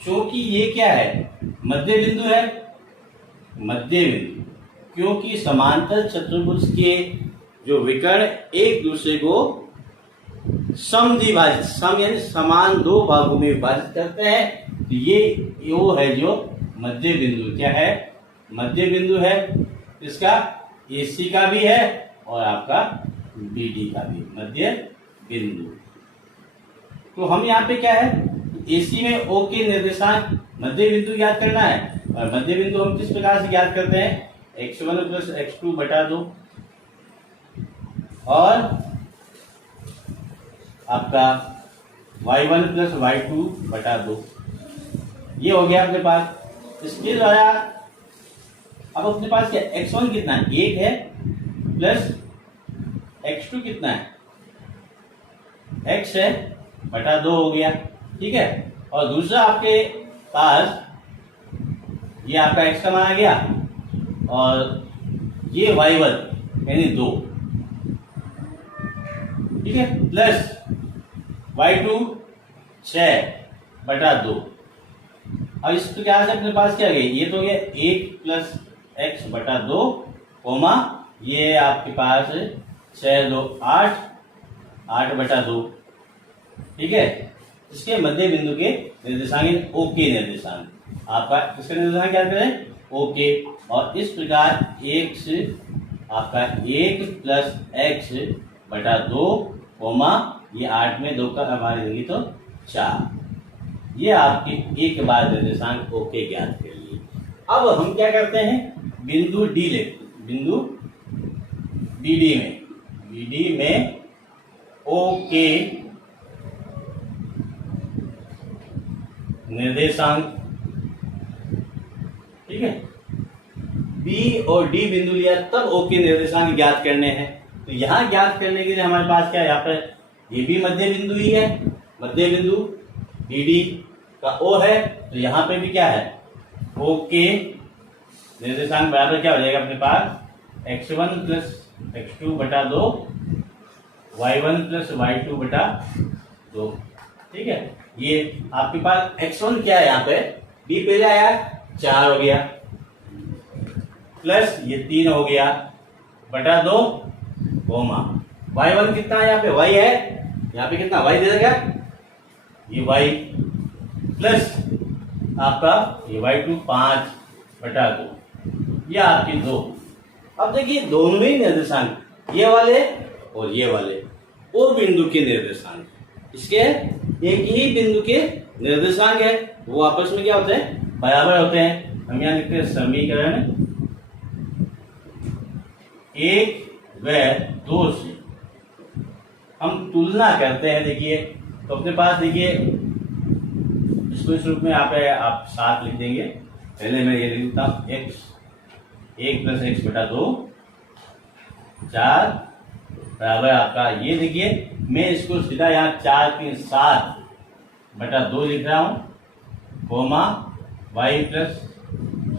क्योंकि ये क्या है, मध्य बिंदु है, मध्य बिंदु, क्योंकि समांतर चतुर्भुज के जो विकर्ण एक दूसरे को समद्विभाजित, सम यानी समान दो भागों में विभाजित करते हैं, तो ये वो है जो मध्य बिंदु। क्या है, मध्य बिंदु है। इसका AC का भी है और आपका BD का भी मध्य बिंदु। तो हम यहाँ पे क्या है, AC में O के निर्देशांक मध्य बिंदु ज्ञात करना है, और मध्य बिंदु हम किस प्रकार से ज्ञात करते हैं, x1 प्लस x2 बटा 2 और आपका y1 प्लस y2 बटा 2, ये हो गया अपने पास। इसके द्वारा अब अपने पास क्या, x1 कितना है, 1 है, प्लस x2 कितना है, x है, बटा 2 हो गया, ठीक है। और दूसरा आपके पास ये आपका x का मान आ गया और ये y1 यानी 2, ठीक है, प्लस y2 6 बटा 2। अब इस प्रकार से अपने पास क्या आ गया, ये तो गया 1 प्लस x बटा 2, कोमा ये आपके पास 6 2 8 8 बटा 2, ठीक है। इसके मध्य बिंदु के निर्देशांक O के निर्देशांक, आपका किसका निर्देशांक क्या करें, O के। और इस प्रकार x आपका 1 प्लस x बटा 2, कोमा ये 8 में 2 का हमारे देंगे तो 4, ये आपके एक बार निर्देशांक O के ज्ञात कर लिए। अब हम क्या करते हैं, बिंदु D लेते हैं, बिंदु BD में O के निर्देशांक, ठीक है। B और D बिंदु लिया, तब O के निर्देशांक ज्ञात करने हैं। तो यहाँ ज्ञात करने के लिए हमारे पास क्या है, यहाँ पर ये भी मध्य बिंदु ही है, मध्य बिंदु BD का O है, तो यहाँ पे भी क्या है, O के निर्देशांक बराबर क्या हो जाएगा अपने पास, x1 प्लस x2 बटा 2, y1 प्लस y2 बटा 2, ठीक है। ये आपके पास x1 क्या है, यहाँ पे B पहले आया 4 हो गया, प्लस ये 3 हो गया, बटा 2, कोमा y1 कितना है, यहाँ पे y है, यहाँ पे कितना y दे देगा, ये y प्लस आपका ये y2 5/2, ये आपकी 2। अब देखिए दोनों ही निर्देशांक, ये वाले और ये वाले वो बिंदु के निर्देशांक, इसके एक ही बिंदु के निर्देशांक है, वो आपस में क्या होते हैं, बराबर होते हैं। हम यहाँ लिखते हैं समीकरण 1 व 2 से हम तुलना करते हैं। देखिए तो अपने पास देखिए इसको इस रूप में आप 7 लिख देंगे। पहले मैं ये लिखता हूँ x 1 + x/2 4 बराबर आपका, ये देखिए मैं इसको सीधा यहाँ 4 3 7/2 लिख रहा हूँ, कोमा y +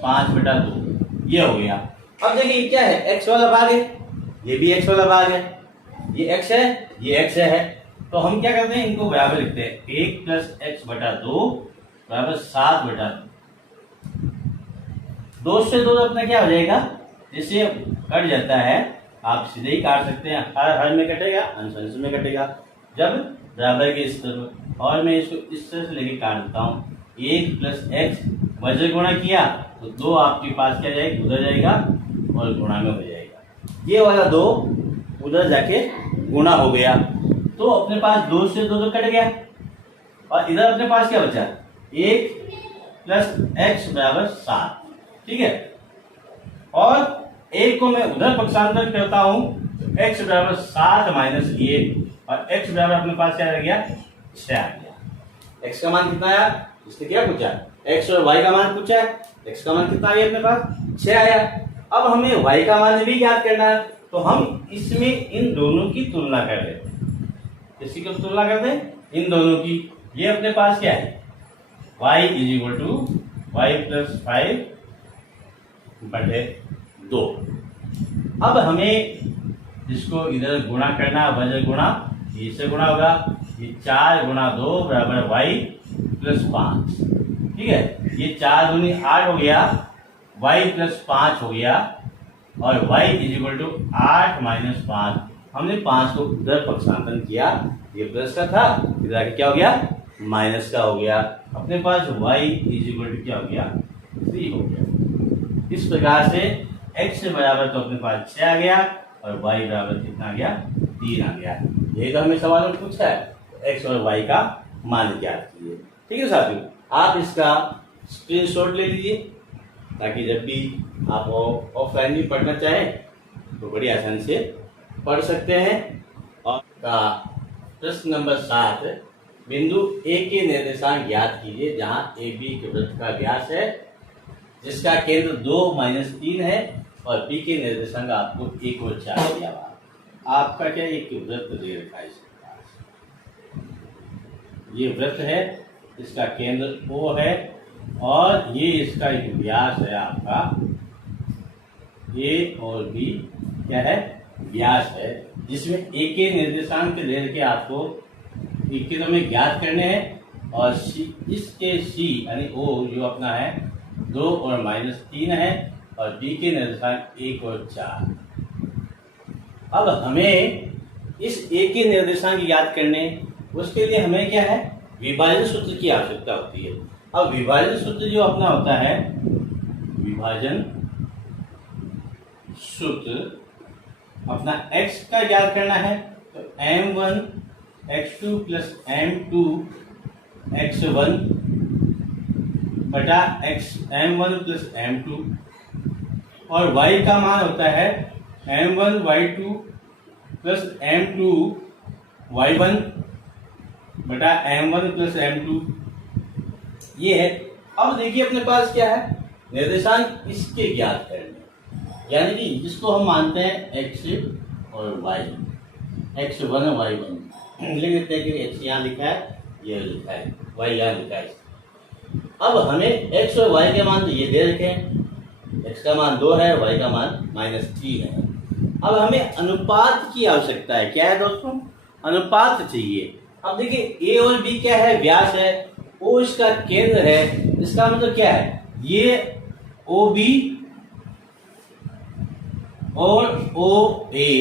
5/2, ये हो गया। अब देखिए क्या है, x वाला भाग है, ये भी x वाला भाग है, ये x है, ये x है। तो हम क्या करते हैं, इनको बराबर लिखते हैं, 1 + x/2 बराबर 7/2। 2 से 2 अपना क्या हो जाएगा, जैसे कट जाता है, आप सीधे ही काट सकते हैं, हर में कटेगा, अंश में कटेगा जब बराबर के इस तरफ। और मैं इसको इस तरह से लेके काट देता हूँ, 1 + x वज्र गुणा किया तो 2 आपके पास क्या जाएगा, उधर जाएगा और गुणा में हो जाएगा। ये वाला 2 उधर जाके गुणा हो गया, तो अपने पास 2 से 2 तो कट गया, और इधर अपने पास क्या बचा, 1 + x बराबर 7। ठीक है, और 1 को मैं उधर पक्षांतर करता हूं तो x बराबर 7 - 1, और x बराबर अपने पास क्या रह गया, 6 आ गया। x का मान कितना आया, इसने क्या पूछा, x और y का मान पूछा है, x का मान कितना आ गया अपने पास, 6 आया। अब हमें y का मान भी ज्ञात करना है, तो हम इसमें इन दोनों की तुलना कर लेते हैं। किसकी तुलना करते हैं, इन दोनों की। ये अपने पास क्या है, y = y + 5/2। अब हमें इसको इधर गुणा करना, वज्र गुणा, इससे गुणा होगा, ये 4 × 2 बराबर y + 5। ठीक है, ये 4 दूनी 8 हो गया, y + 5 हो गया, और y = 8 - 5। हमने 5 को उधर पक्षांतरण किया, ये प्लस का था, इधर आके क्या हो गया, माइनस का हो गया। अपने पास y = क्या हो गया, 3 हो गया। इस प्रकार से x बराबर तो अपने पास 6 आ गया, और y बराबर कितना आ गया, 3 आ गया। यही तो हमें सवाल में पूछा है, x और y का मान ज्ञात कीजिए। ठीक है साथियों, आप इसका स्क्रीनशॉट ले लीजिए, ताकि जब भी आप ऑफलाइन भी पढ़ना चाहें तो बड़ी आसानी से पढ़ सकते हैं। और प्रश्न नंबर 7, बिंदु A के निर्देशांक ज्ञात कीजिए, जहां AB के वृत्त का व्यास है, जिसका केंद्र 2 - 3 है, और B के निर्देशांक आपको 1 और 4 दिया हुआ। आपका क्या एक वृत्त दे रखा है, ये वृत्त है, इसका केंद्र O है, और ये इसका एक व्यास है आपका A और B क्या है, व्यास है, जिसमें A के निर्देशांक दे रखे आपको, A के तो हमें ज्ञात करने हैं, और इसके C यानी O जो अपना है 2 और -3 है, और B के निर्देशांक 1 और 4। अब हमें इस A के निर्देशांक याद करने, उसके लिए हमें क्या है, विभाजन सूत्र की आवश्यकता होती है। अब विभाजन सूत्र जो अपना होता है, विभाजन सूत्र अपना x का ज्ञात करना है, तो m1 x2 + m2 x1 बटा m1 + m2, और y का मान होता है m1 y2 + m2 y1 बटा m1 + m2, ये है। अब देखिए अपने पास क्या है, निर्देशांक इसके ज्ञात करने, यानी कि जिसको हम मानते हैं x और y, x1 और y1 लिख लेते हैं, कि x यहाँ लिखा है, ये लिखा है, y यहाँ लिखा है। अब हमें x और y के मान तो ये दे रखे हैं, x का मान 2 है, y का मान -3 है। अब हमें अनुपात की आवश्यकता है, क्या है दोस्तों, अनुपात चाहिए। अब देखिए a और b क्या है, व्यास है, O इसका केंद्र है, इसका मतलब क्या है, ये OB और OA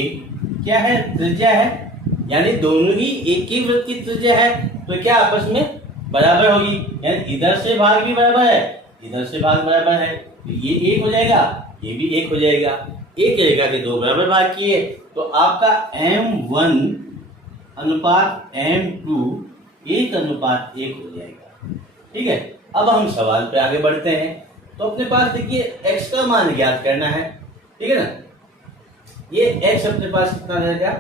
क्या है, त्रिज्या है, यानी दोनों ही एक ही वृत्त की त्रिज्या है, तो क्या आपस में बराबर होगी, यानी इधर से भाग भी बराबर है, इधर से भाग बराबर है, तो ये एक हो जाएगा, ये भी एक हो जाएगा। एक रेखा के दो बराबर भाग किए तो आपका M1 अनुपात M2 1 अनुपात 1 हो जाएगा। ठीक है, अब हम सवाल पे आगे बढ़ते हैं। तो अपने पास देखिए x का मान ज्ञात करना है, ठीक है ना। ये x अपने पास कितना रहेगा,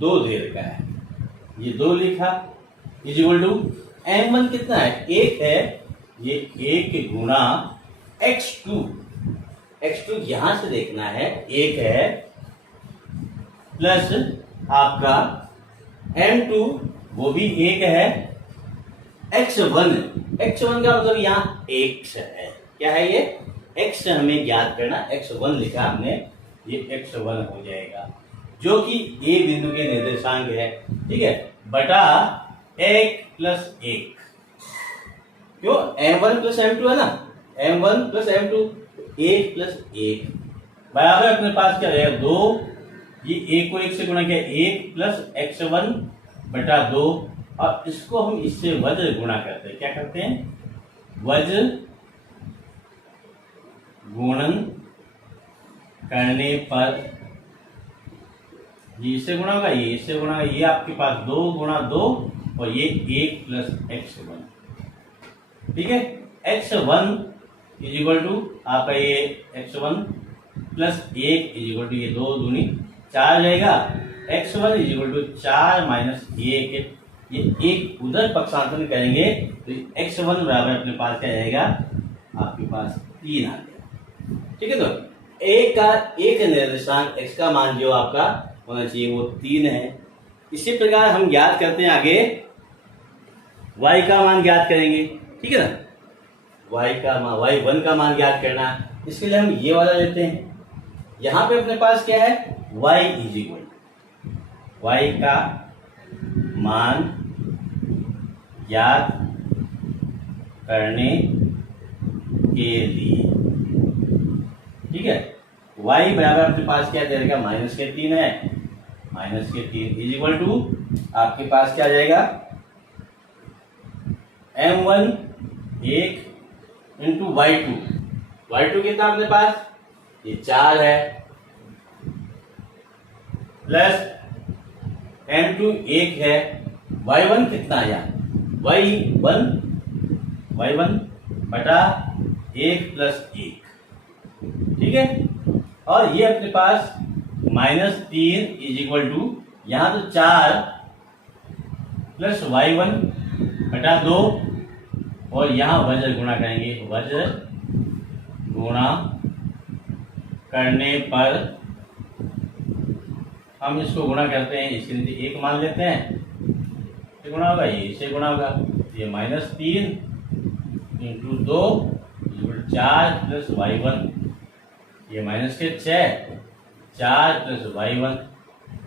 2 दे रखा है, ये 2 लिखा, इज इक्वल टू M1 कितना है, 1 है, ये 1 गुणा x2 यहां से देखना है, 1 है, प्लस आपका M2 वो भी 1 है, x1 का मतलब यहाँ x है, क्या है ये, x हमें ज्ञात करना, x1 लिखा हमने, ये x1 हो जाएगा, जो कि a बिंदु के निर्देशांक है, ठीक है, बटा 1 प्लस 1, क्यों, M1 प्लस M2 है ना, M1 प्लस M2, 1 प्लस 1 बराबर अपने पास क्या रहेगा, 2, ये 1 को 1 से गुणा किया, 1 प्लस x1 बटा 2, और इसको हम इससे वज्र गुणा करते हैं, क्या करते हैं, वज्र गुणन करने पर ये इससे गुणा होगा, ये इससे गुणा होगा, ये आपके पास 2 गुणा 2 और ये 1 प्लस x1, ठीक है, x1 इज इक्वल टू आपका ये x1 plus 1 is equal to ये 2 दूनी 4 रहेगा, x1 is equal to 4 minus 1, ये एक उधर पक्षांतरण करेंगे तो x1 बराबर अपने पास क्या रहेगा, आपके पास 3 आ गया, ठीक है। तो एक का एक निर्देशांक x का मान जो आपका होना चाहिए वो 3 है। इसी प्रकार हम ज्ञात करते हैं आगे y का मान ज्ञात करेंगे, ठीक है ना, y1 का मान ज्ञात करना, इसके लिए हम ये वाला लेते हैं, यहां पे अपने पास क्या है, y इज इक्वल, y का मान ज्ञात करने के लिए, ठीक है, y बराबर अपने पास क्या देगा, -3 है, -3 इज इक्वल टू आपके पास क्या आ जाएगा, M1 1 इंटू y2 कितना अपने पास, ये 4 है, प्लस M2 1 है, y1 कितना आया, y1 बटा 1 प्लस 1, ठीक है, और ये अपने पास -3 इज इक्वल टू यहां तो 4 प्लस y1 बटा 2 और यहां वज्र गुणा करेंगे, वज्र गुणा करने पर हम इसको गुणा करते हैं, इसके नीचे 1 मान लेते हैं, ये गुणा होगा, ये इसे गुणा होगा, ये -3 इंटू 2 4 प्लस y1, ये -6 4 प्लस y1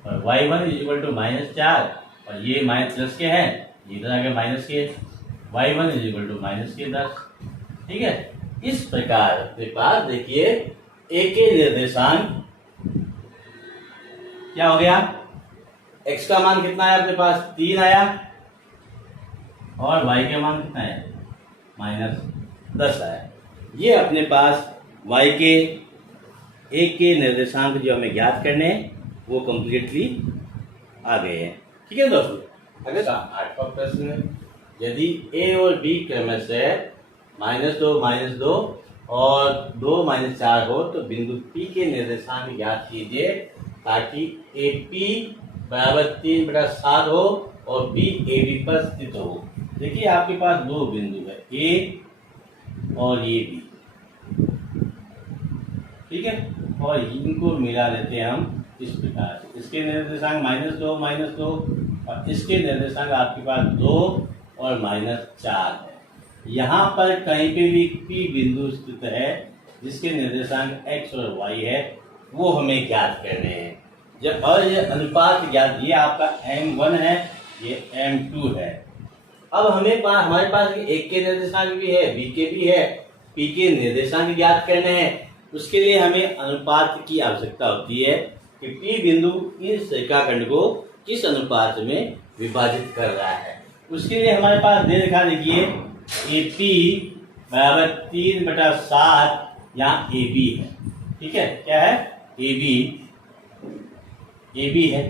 और y1 इज इक्वल टू -4 और ये माइनस प्लस के है, ये इधर आ गया माइनस के, y1 इज इक्वल टू -10, ठीक है। इस प्रकार के बाद देखिए एक के निर्देशांक क्या हो गया, x का मान कितना है अपने पास, 3 आया, और y का मान कितना है, -10 आया। ये अपने पास y के एक के निर्देशांक जो हमें ज्ञात करने हैं वो कंप्लीटली आ गए हैं, ठीक है दोस्तों। अगर 8वां प्रश्न, यदि a और b क्रमशः -2 और 2 - 4 हो तो बिंदु P के निर्देशांक ज्ञात कीजिए ताकि AP बराबर 3/7 हो और B AB पर स्थित हो। देखिए आपके पास 2 बिंदु है, A और ये B, ठीक है, और इनको मिला लेते हैं हम इस प्रकार से, इसके निर्देशांक -2 और इसके निर्देशांक आपके पास 2 और -4 है। यहाँ पर कहीं पे भी P बिंदु स्थित है जिसके निर्देशांक x और y है, वो हमें ज्ञात करने हैं। जब और ये अनुपात ज्ञात, ये आपका M1 है, ये M2 है। अब हमारे पास एक के निर्देशांक भी है, b के भी है, p के निर्देशांक ज्ञात करने हैं। उसके लिए हमें अनुपात की आवश्यकता होती है, कि P बिंदु इस रेखाखंड को किस अनुपात में विभाजित कर रहा है। उसके लिए हमारे पास दे रखा, देखिए AP बराबर 3/7 यहाँ AB है। ठीक है, क्या है? AB है।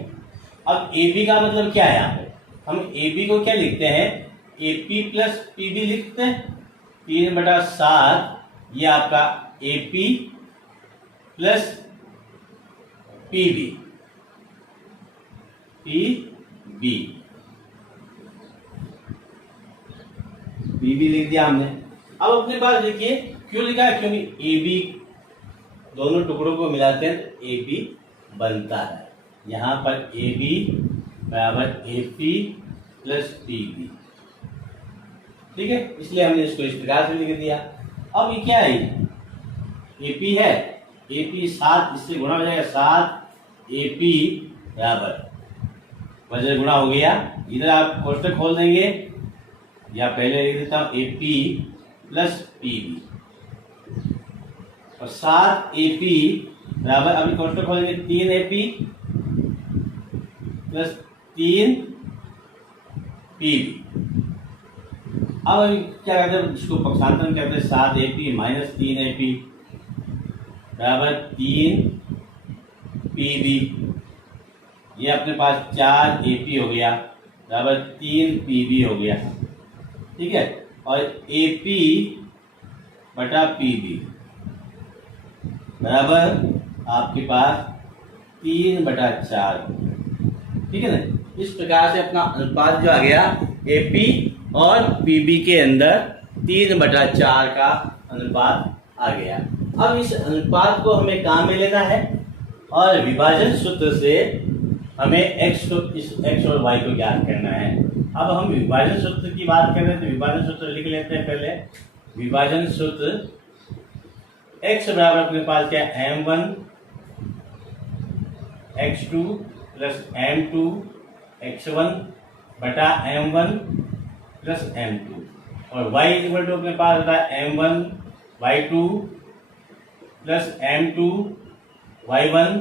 अब AB का मतलब क्या है? यहाँ पे हम AB को क्या लिखते हैं? AP प्लस PB लिखते हैं। 3/7 ये आपका AP प्लस PB लिख दिया हमने। अब अपने पास देखिए क्यों लिखा है? क्योंकि AB दोनों टुकड़ों को मिलाते हैं तो AB बनता है। यहाँ पर AB बराबर AP प्लस PB। ठीक है, इसलिए हमने इसको इस प्रकार से लिख दिया। अब ये क्या है? AP है, AP 7 इससे गुणा हो जाएगा, 7 AP बराबर वजन गुणा हो गया। इधर आप कोष्टक खोल देंगे, या पहले लिख देता हूँ AP प्लस PB और 7 AP बराबर, अभी कोष्टक खोलेंगे 3 AP प्लस 3 PB। अब अभी क्या करते हैं, इसको पक्षांतरण करते हैं, 7 AP माइनस 3 AP बराबर 3 PB। ये अपने पास 4 AP हो गया बराबर 3 PB हो गया। ठीक है, और AP बटा PB बराबर आपके पास 3/4। ठीक है ना। इस प्रकार से अपना अनुपात जो आ गया AP और PB के अंदर 3/4 का अनुपात आ गया। अब इस अनुपात को हमें काम में लेना है और विभाजन सूत्र से हमें x और y को ज्ञात करना है। अब हम विभाजन सूत्र की बात कर रहे हैं तो विभाजन सूत्र लिख लेते हैं। पहले विभाजन सूत्र x बराबर अपने पास क्या है? m1 x2 plus m2 x1 बटा m1 प्लस m2 और y इक्वल टू अपने पास होता है m1 y2 plus m2 y1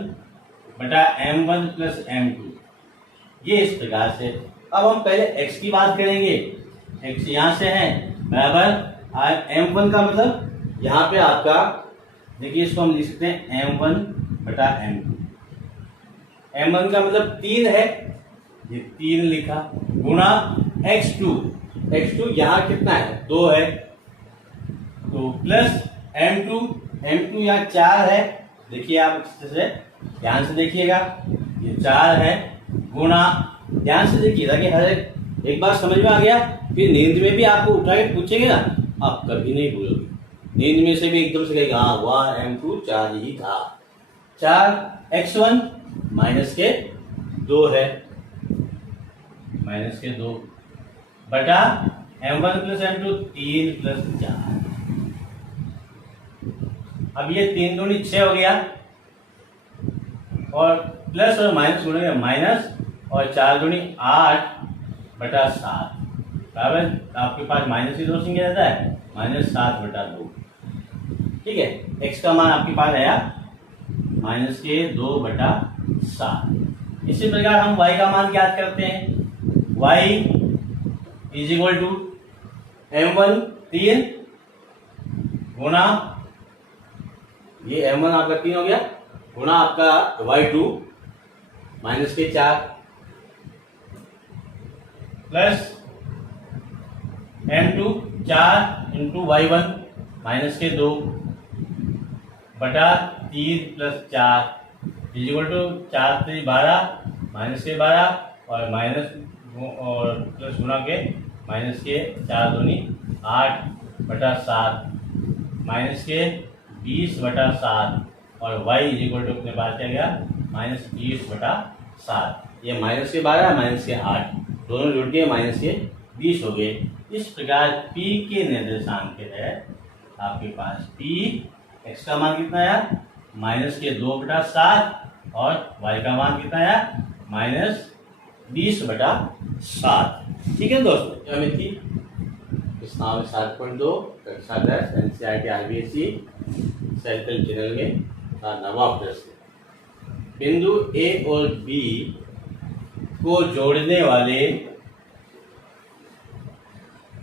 बटा m1 प्लस m2। ये इस प्रकार से। अब हम पहले x की बात करेंगे। x यहाँ से है बराबर m1 का मतलब यहाँ पे आपका देखिए, इसको हम लिख सकते हैं m1 बटा m2। m1 का मतलब 3 है, ये 3 लिखा, गुणा x2 यहाँ कितना है? 2 है, तो प्लस m2 यहाँ 4 है। देखिए आप अच्छे से ध्यान से देखिएगा, ये 4 है, गुणा, ध्यान से देखिएगा कि हर एक बात समझ में आ गया। फिर नींद में भी आपको उठा के पूछेंगे ना, आप कभी नहीं भूलोगे। नींद में से भी एकदम से कहेगा हाँ वाह m2 4 ही था। 4 x1 माइनस के 2 है, माइनस के 2 बटा m1 प्लस m2 3 प्लस 4। अब ये 3 दूनी 6 हो गया और प्लस और माइनस गुणेंगे माइनस और 4 दूनी 8 बटा 7 बराबर आपके पास माइनस ही 2 से क्या रहता है? -7 बटा 2। ठीक है, x का मान आपके पास आया माइनस के 2 बटा 7। इसी प्रकार हम y का मान ज्ञात करते हैं। y is equal to m1 3 गुणा, ये m1 आपका 3 हो गया, गुणा आपका y2 माइनस के 4 plus m2 4 into y1 minus के 2 बटा 3 प्लस 4 इक्वल टू 4 3 12 माइनस के 12 और माइनस और प्लस गुणा के माइनस के 4 दूनी 8 बटा 7 माइनस के 20 बटा 7 और y इक्वल टू अपने पास क्या गया? -20 बटा 7। ये माइनस के 12 माइनस के 8 दोनों जुड़ के माइनस के 20 हो गए। इस प्रकार p के निर्देशांक के तहत आपके पास p x का मान कितना आया? माइनस के 2 बटा 7 और y का मान कितना आया? -20 बटा 7। ठीक है दोस्तों, ज्यामिति प्रश्नावली 7.2 कक्षा 10 NCERT RBSE सेंट्रल चैनल में नवा प्रश्न। बिंदु ए और बी को जोड़ने वाले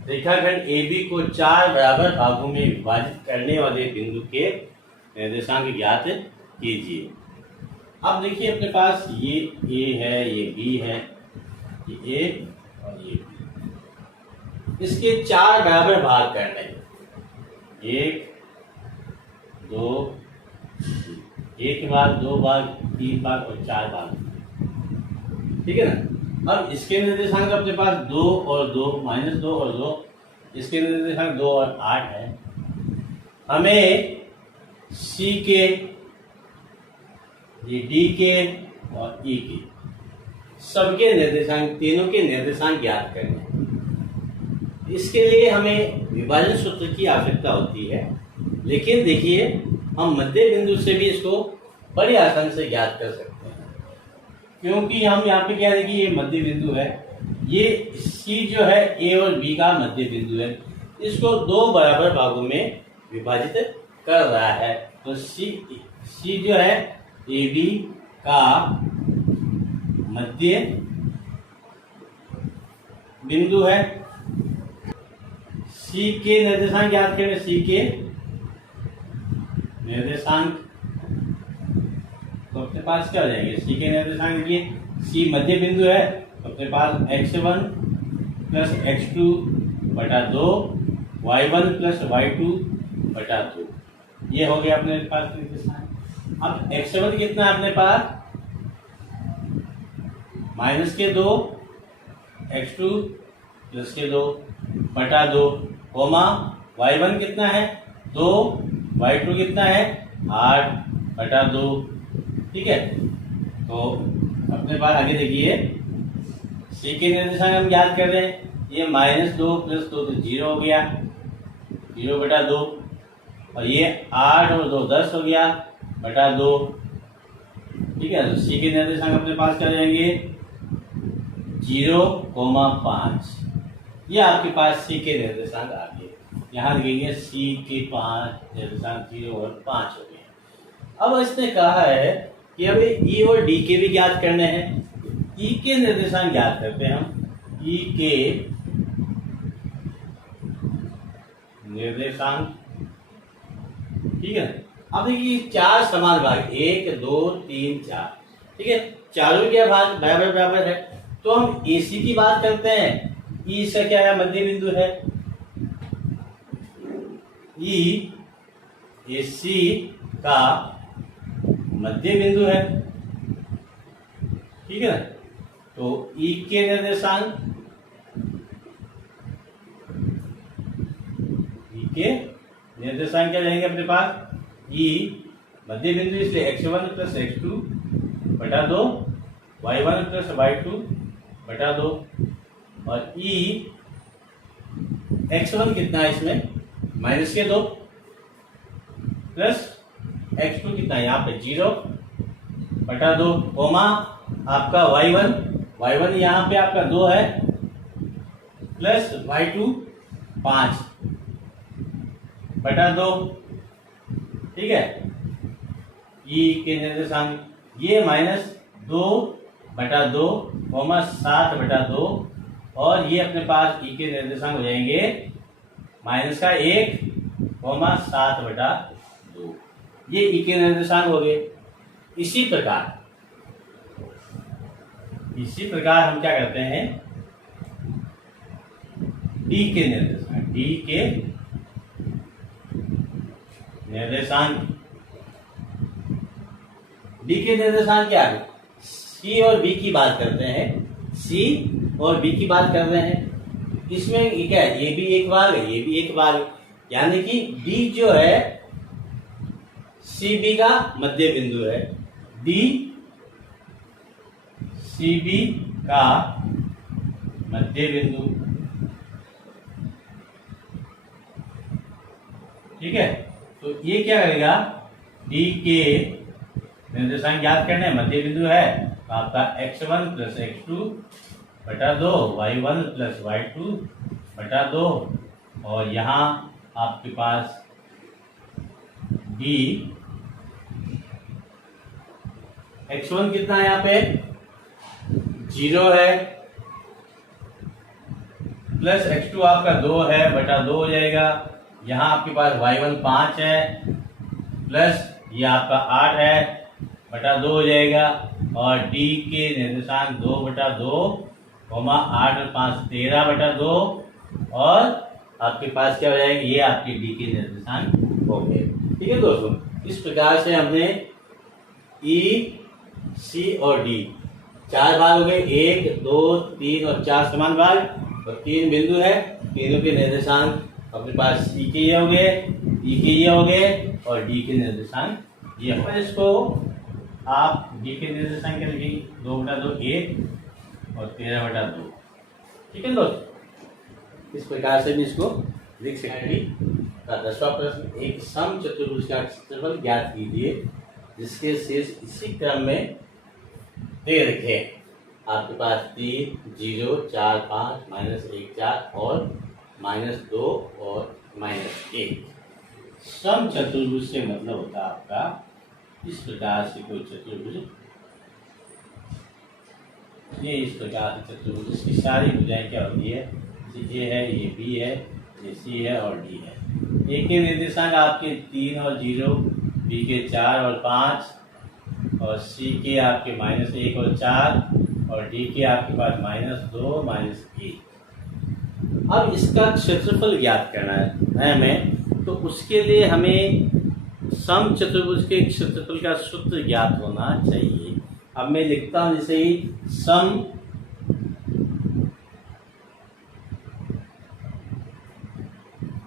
रेखाखंड ए बी को 4 बराबर भागों में विभाजित करने वाले बिंदु के निर्देशांक ज्ञात कीजिए। अब देखिए अपने पास ये ए है, ये बी है, ये ए और ये बी। इसके 4 बराबर भाग करने हैं। 1 2 1 भाग, 2 भाग, 3 भाग और 4 भाग, ठीक है ना। अब इसके निर्देशांक अपने पास 2 और 2 -2 और 2, इसके निर्देशांक 2 और 8 है। हमें सी के, ये डी के और ई के सबके निर्देशांक, तीनों के निर्देशांक ज्ञात करने हैं। इसके लिए हमें विभाजन सूत्र की आवश्यकता होती है, लेकिन देखिए हम मध्य बिंदु से भी इसको बड़ी आसानी से ज्ञात कर सकते हैं, क्योंकि हम यहाँ पे क्या देखिए ये मध्य बिंदु है, ये सी जो है ए और बी का मध्य बिंदु है, इसको 2 बराबर भागों में विभाजित कर रहा है। तो सी जो है ए बी का मध्य बिंदु है। सी के निर्देशांक ज्ञात करें। सी के निर्देशांक तो अपने पास क्या हो जाएंगे? सी के निर्देशांक देखिए, सी मध्य बिंदु है तो अपने पास x1 प्लस x2 बटा 2, y1 प्लस y2 बटा 2, ये हो गया अपने पास निर्देशांक। अब x7 कितना है अपने पास? -2, x2 प्लस 2 बटा 2, कोमा y1 कितना है? 2, y2 कितना है? 8 बटा 2, ठीक है। तो अपने पास आगे देखिए सी के निर्देशांक हम ज्ञात कर रहे हैं, ये -2 प्लस 2 तो 0 हो गया, 0 बटा 2, और ये 8 और 2 10 हो गया बटा 2, ठीक है। तो सी के निर्देशांक अपने पास क्या रहेंगे? 0, 5, ये आपके पास सी के निर्देशांक आ गए। यहाँ लिखेंगे सी के 5 निर्देशांक 0 और 5 हो गए। अब इसने कहा है कि हमें ई और डी के भी ज्ञात करने हैं। ई के निर्देशांक ज्ञात करते हैं हम। ई के निर्देशांक, ठीक है। अब देखिए 4 समान भाग, 1 2 3 4, ठीक है, चारों क्या भाग बराबर बराबर है। तो हम एसी की बात करते हैं। ई इसका क्या है? मध्य बिंदु है। ई एसी का मध्य बिंदु है, ठीक है ना। तो ई के निर्देशांक, ई के निर्देशांक क्या रहेंगे अपने पास? ई मध्य बिंदु इसलिए x1 प्लस x2 बटा 2, y1 प्लस y2 बटा 2, और ई x1 कितना है इसमें? -2 प्लस x2 कितना है यहाँ पे? 0 बटा 2, कोमा आपका y1 यहाँ पे आपका 2 है, प्लस y2 5 बटा 2, ठीक है। ई के निर्देशांक ये -2 बटा 2, 7 बटा 2, और ये अपने पास ई के निर्देशांक हो जाएंगे -1, 7 बटा 2, ये ई के निर्देशांक हो गए। इसी प्रकार हम क्या करते हैं? डी के निर्देशांक, डी के निर्देशांक क्या है? सी और बी की बात करते हैं। सी और बी की बात कर रहे हैं। इसमें ये क्या है? ये भी एक भाग है, ये भी एक भाग है, यानी कि डी जो है सी बी का मध्य बिंदु है। डी सी बी का मध्य बिंदु, ठीक है। तो ये क्या करेगा? डी के निर्देशांक ज्ञात करने, मध्य बिंदु है तो आपका x1 प्लस x2 बटा 2, y1 प्लस y2 बटा 2, और यहाँ आपके पास d x1 कितना है यहाँ पे 0 है, प्लस x2 आपका 2 है बटा 2 हो जाएगा। यहाँ आपके पास y1 5 है, प्लस ये आपका 8 है बटा 2 हो जाएगा। और d के निर्देशांक 2 बटा 2, 8 और 5 13 बटा 2, और आपके पास क्या हो जाएगा, ये आपके d के निर्देशांक हो गए। ठीक है दोस्तों, इस प्रकार से हमने E, C और D 4 भाग हो गए, 1 2 3 और 4 समान भाग, और 3 बिंदु है, तीनों के निर्देशांक अपने पास C के ये हो गए, E के ये हो गए, और D के निर्देशांक ये हो गए। इसको आप D के निर्देशांक के लिए 2 बटा 2 1 और 13 बटा 2। ठीक है दोस्तों, इस प्रकार से भी इसको लिख सकते हैं। का 10वां प्रश्न, एक समचतुर्भुज का क्षेत्रफल ज्ञात कीजिए जिसके शेष इसी क्रम में दे रखे। आपके पास 3 0 4 5 -1 4 और -2 और -1। समचतुर्भुज से मतलब होता है आपका इस प्रकार से कोई चतुर्भुज, ये इस प्रकार से चतुर्भुज, इसकी सारी भुजाएं क्या होती है, ये है, ये बी है, ये सी है और डी है। ए के निर्देशांक आपके 3 और 0, बी के 4 और 5, और सी के आपके -1 और 4, और डी के आपके पास -2 -1। अब इसका क्षेत्रफल ज्ञात करना है हमें, तो उसके लिए हमें समचतुर्भुज के क्षेत्रफल का सूत्र ज्ञात होना चाहिए। अब मैं लिखता हूं जैसे ही सम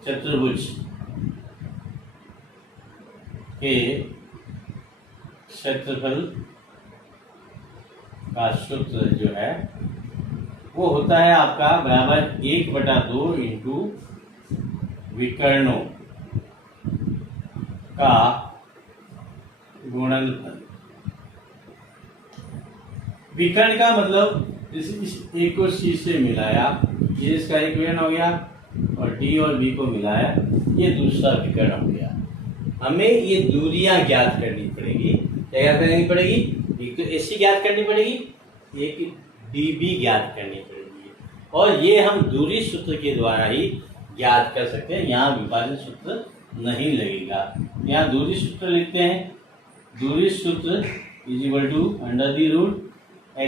चतुर्भुज के क्षेत्रफल का सूत्र जो है वो होता है आपका बराबर 1/2 इंटू विकर्णों का गुणनफल। विकर्ण का मतलब इस ए को सी से मिलाया, ये इसका एक विकर्ण हो गया, और डी और बी को मिलाया, ये दूसरा विकर्ण हो गया। हमें ये दूरियां ज्ञात करनी पड़ेगी। क्या ज्ञात करनी पड़ेगी, एक तो एसी ज्ञात करनी पड़ेगी, एक डी बी ज्ञात करनी पड़ेगी, और ये हम दूरी सूत्र के द्वारा ही ज्ञात कर सकते हैं। यहाँ विभाजन सूत्र नहीं लगेगा। यहाँ दूरी सूत्र लिखते हैं, दूरी सूत्र = (√x2 -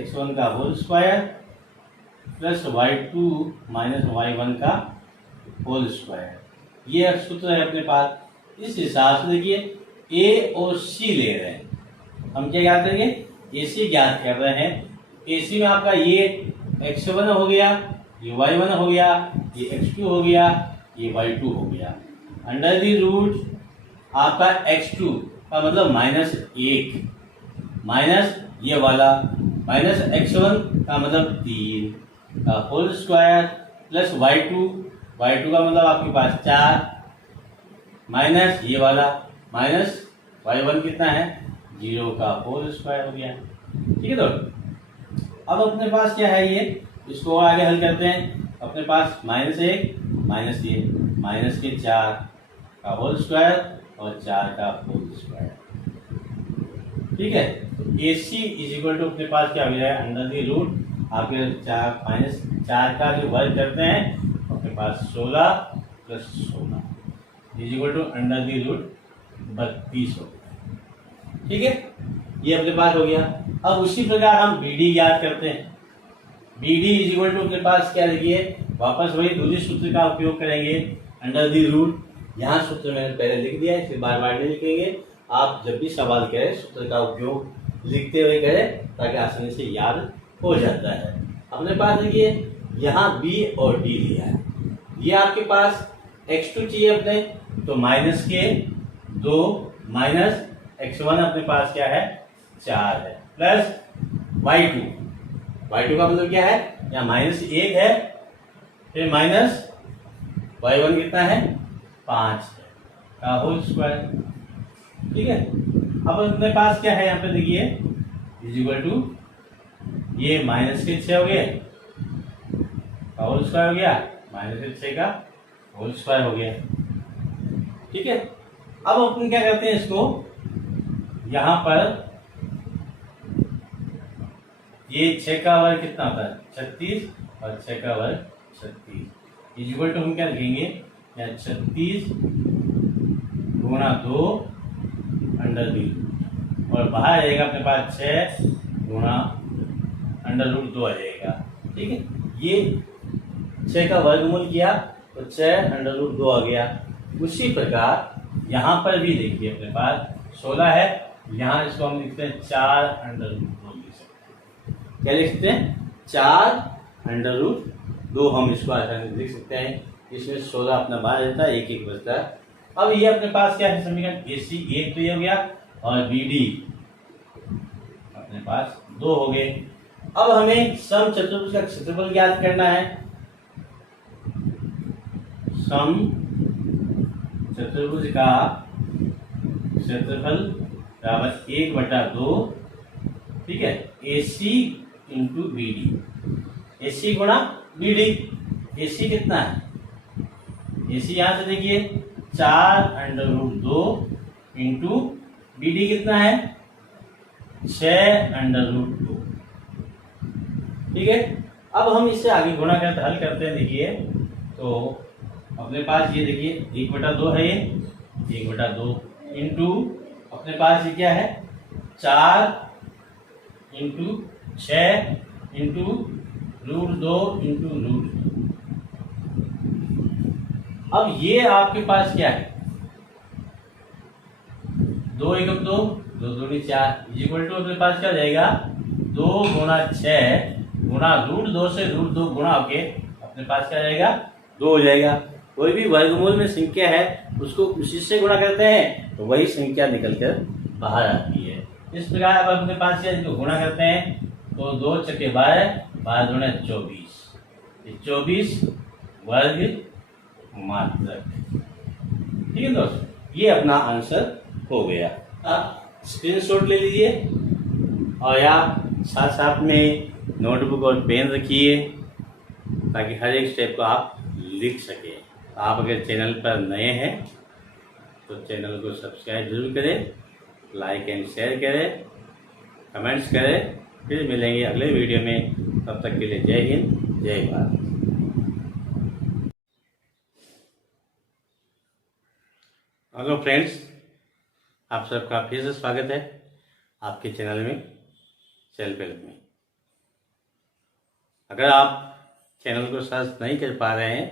x1 का whole square plus y2 - y1 का होल स्क्वायर। ये सूत्र है अपने पास। इस हिसाब से देखिए ए और सी ले रहे हैं, हम क्या ज्ञात करेंगे, ए सी ज्ञात कर रहे हैं। ए सी में आपका ये x1 हो गया, ये y1 हो गया, ये x2 हो गया, ये y2 हो गया। √, आपका x2 का मतलब -1 माइनस ये वाला -x1 का मतलब 3 का होल स्क्वायर प्लस y2 का मतलब आपके पास 4 माइनस ये वाला माइनस y1 कितना है 0 का होल स्क्वायर हो गया। ठीक है दोस्तों, अब अपने पास क्या है, ये इसको आगे हल करते हैं। अपने पास -1 ये माइनस के 4 का होल स्क्वायर और 4 का होल स्क्वायर। ठीक है, ए सी = अपने पास क्या हो जाएगा, √, आपके 4 का जो वर्ग करते हैं अपने पास 16 + 16 = √32 हो गया। ठीक है, ये अपने पास हो गया। अब उसी प्रकार हम बी डी याद करते हैं। बी डी = अपने पास क्या लिखिए, वापस वही दूरी सूत्र का उपयोग करेंगे, √, यहाँ सूत्र मैंने पहले लिख दिया है, इसे बार बार नहीं लिखेंगे। आप जब भी सवाल करें सूत्र का उपयोग लिखते हुए करें ताकि आसानी से याद हो जाता है। अपने पास देखिए यहाँ बी और डी लिया है, ये आपके पास x2 चाहिए अपने, तो -2 माइनस x1 अपने पास क्या है 4 है, प्लस y2 का मतलब क्या है, यहाँ -1 है, फिर माइनस y1 कितना है 5 है का होल स्क्वायर। ठीक है, अब अपने पास क्या है यहाँ पे देखिए = ये -6 हो गया का होल स्क्वायर हो गया, -6 का होल स्क्वायर हो गया। ठीक है, अब अपन क्या करते हैं, इसको यहाँ पर ये 6 का वर्ग कितना होता है 36 और 6 का वर्ग 36 इक्वल टू हम क्या लिखेंगे या 36 गुणा 2 अंडर रूट और बाहर आएगा अपने पास 6 गुणा अंडर रूट 2 आ जाएगा। ठीक है, ये 6 का वर्गमूल किया तो 6 अंडर रूट 2 आ गया। उसी प्रकार यहाँ पर भी देखिए अपने पास 16 है, यहाँ इसको हम लिखते हैं 4 अंडर रूट 2 लिख सकते हैं। क्या लिख सकते हैं 4 अंडर रूट 2 हम इसको आसानी से लिख सकते हैं। इसमें 16 अपना बाहर रहता है, एक एक बचता है। अब ये अपने पास क्या है समीकरण AC एक तो ये हो गया और BD अपने पास 2 हो गए। अब हमें सम चतुर्भुज का क्षेत्रफल ज्ञात करना है। सम चतुर्भुज का क्षेत्रफल बराबर 1/2 ठीक है AC इंटू BD, AC गुणा BD। AC कितना है AC यहां से देखिए 4 अंडर रूट 2 इंटू BD कितना है 6 अंडर रूट 2। ठीक है, अब हम इससे आगे गुणा करते हल करते हैं। देखिए तो अपने पास ये देखिए 1/2 है, ये 1/2 इंटू अपने पास ये क्या है 4 into 6 into root 2 into root 2। अब ये आपके पास क्या है 2 1 2 2 2 4 इक्वल टू अपने पास क्या हो जाएगा 2 गुणा 6 गुणा रूट 2 से रूट 2 गुणा होके अपने पास क्या जाएगा 2 हो जाएगा। कोई भी वर्गमूल में संख्या है उसको उसी से गुणा करते हैं तो वही संख्या निकलकर बाहर आती है। इस प्रकार अब अपने पास क्या इसको गुणा करते हैं तो 2 चक्के 12 12 दूने 24, 24 वर्ग मात्रक। ठीक है दोस्तों, ये अपना आंसर हो गया। आप स्क्रीनशॉट ले लीजिए और या साथ साथ में नोटबुक और पेन रखिए ताकि हर एक स्टेप को आप लिख सकें। आप अगर चैनल पर नए हैं तो चैनल को सब्सक्राइब जरूर करें, लाइक एंड शेयर करें, कमेंट्स करें। फिर मिलेंगे अगले वीडियो में, तब तक के लिए जय हिंद जय भारत। हेलो फ्रेंड्स, आप सबका फिर से स्वागत है आपके चैनल में सेल्फ हेल्प में। अगर आप चैनल को सर्च नहीं कर पा रहे हैं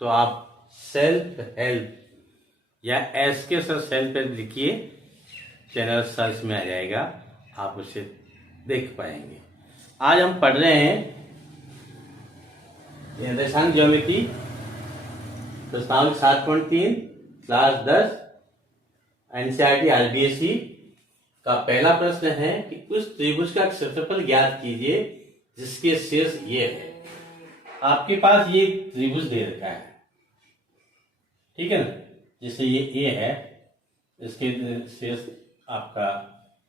तो आप सेल्फ हेल्प या SK सर सेल्फ हेल्प लिखिए, चैनल सर्च में आ जाएगा, आप उसे देख पाएंगे। आज हम पढ़ रहे हैं निर्देशांक ज्योमेट्री प्रश्नावली 7.3 क्लास 10 NCERT RBSE का पहला प्रश्न है कि उस त्रिभुज का क्षेत्रफल ज्ञात कीजिए जिसके शीर्ष ये है। आपके पास ये त्रिभुज दे रखा है, ठीक है ना, जैसे ये A है, इसके शीर्ष आपका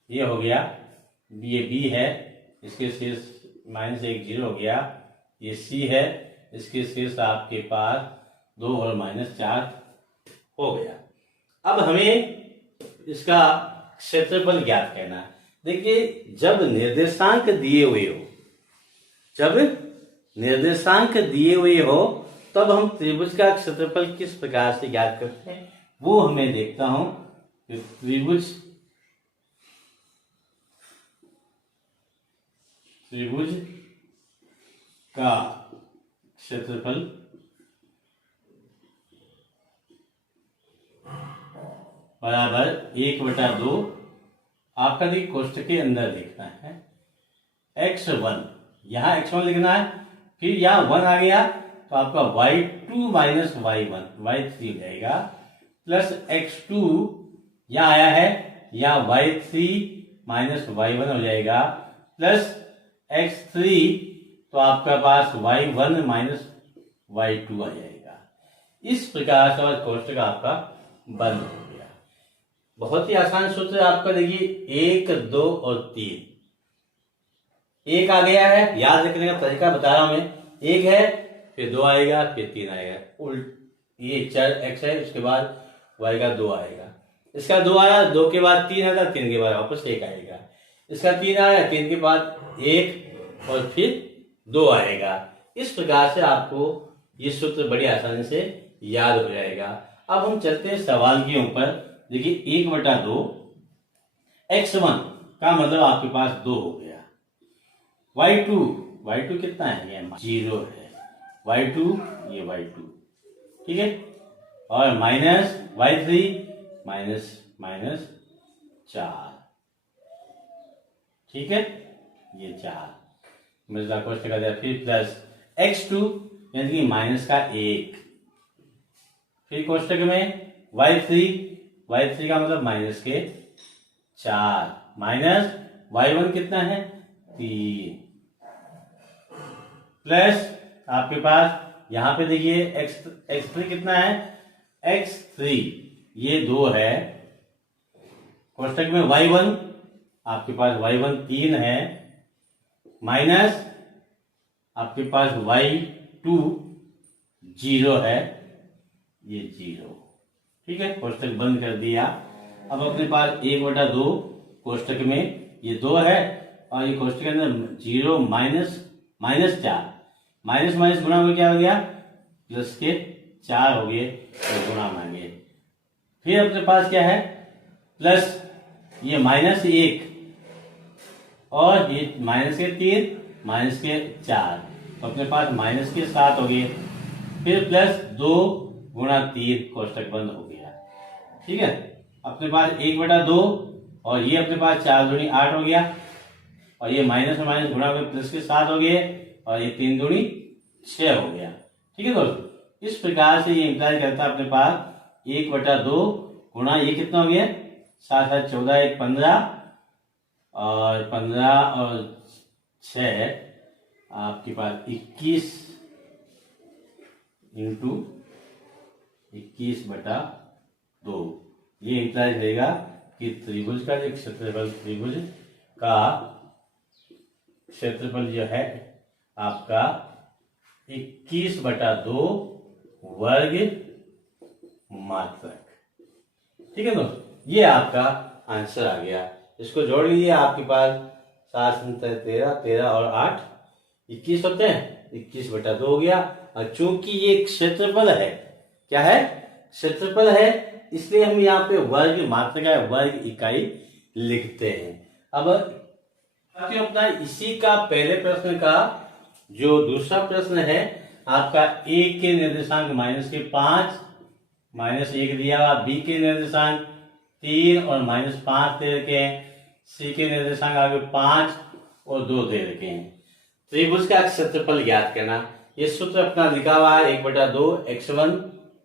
ये हो गया, ये B है, इसके शीर्ष -1 0 हो गया, ये C है, इसके शीर्ष आपके पास 2 और -4 हो गया। अब हमें इसका क्षेत्रफल ज्ञात करना है। देखिए जब निर्देशांक दिए हुए हो, जब निर्देशांक दिए हुए हो तब हम त्रिभुज का क्षेत्रफल किस प्रकार से ज्ञात करते हैं वो हमें देखता हूं। त्रिभुज का क्षेत्रफल बराबर 1/2 आपका देखिए कोष्ठक के अंदर देखना है x1, यहाँ x1 लिखना है, फिर यहाँ 1 आ गया तो आपका y2 माइनस y1 y3 हो जाएगा, प्लस x2 यहाँ आया है, यहाँ y3 माइनस y1 हो जाएगा, प्लस x3 तो आपका पास y1 माइनस y2 आ जाएगा। इस प्रकार से कोष्ठक आपका बंद हो गया। बहुत ही आसान सूत्र है आपका, देखिए 1 2 और 3, 1 आ गया है, याद रखने का तरीका बता रहा हूं मैं, 1 है फिर 2 आएगा फिर 3 आएगा, उल्ट ये चर x है, उसके बाद y का 2 आएगा, इसका 2 आया, 2 के बाद 3 आएगा, 3 के बाद वापस 1 आएगा। इसका 3 आया, 3 के बाद 1 और फिर 2 आएगा। इस प्रकार से आपको ये सूत्र बड़ी आसानी से याद हो जाएगा। अब हम चलते हैं सवाल के ऊपर। देखिए 1/2 x1 का मतलब आपके पास 2 हो गया। y2 कितना है, ये 0 है। y2 ये y2, ठीक है। और माइनस y3 माइनस 4, ठीक है, ये 4 मिलता कोष्टक आ जाए। फिर प्लस x2 यानी कि माइनस का 1, फिर कोष्टक में y3 का मतलब माइनस के 4, माइनस y1 कितना है 3, प्लस आपके पास यहां पे देखिए x3 कितना है, x3 ये 2 है। कोष्टक में y1 आपके पास y1 3 है, माइनस आपके पास y2 0 है, ये 0, ठीक है। कोष्टक बंद कर दिया। अब अपने पास 1/2 कोष्टक में ये 2 है और ये कोष्टक के अंदर 0 माइनस 4, माइनस गुणा में क्या हो गया, प्लस के 4 हो गए तो गुणा मांगे। फिर अपने पास क्या है, प्लस ये -1 और ये माइनस के 3 माइनस के 4, तो अपने पास माइनस के 7 हो गए। फिर प्लस 2 गुणा 3, कोष्टक बंद हो गया, ठीक है। अपने पास 1/2 और ये अपने पास 4 दूनी 8 हो गया और ये माइनस और माइनस गुणा में प्लस के 7 हो गए और ये 3 दूनी 6 हो गया, ठीक है दोस्तों। इस प्रकार से ये इंप्लाई करता है अपने पास 1/2 गुणा ये कितना हो गया 7 7 14 1 15 और 15 और 6 आपके पास 21 इंटू 21/2। ये इंप्लाई करेगा कि त्रिभुज का जो क्षेत्रफल, त्रिभुज का क्षेत्रफल जो है आपका 21/2 वर्ग मात्रक, ठीक है दोस्तों। ये आपका आंसर आ गया। इसको जोड़ लीजिए, आपके पास 7 13 13 और 8 21 होते हैं, 21/2 हो गया। और चूंकि ये क्षेत्रफल है, क्या है, क्षेत्रफल है, इसलिए हम यहाँ पे वर्ग मात्रक या वर्ग इकाई लिखते हैं। अब अपना इसी का पहले प्रश्न का जो दूसरा प्रश्न है आपका, a के निर्देशांक -5 -1 दिया हुआ, b के निर्देशांक 3 और -5 दे रखे हैं, c के निर्देशांक आगे 5 और 2 दे रखे हैं। त्रिभुज का क्षेत्रफल ज्ञात करना। ये सूत्र अपना लिखा हुआ है 1/2 x1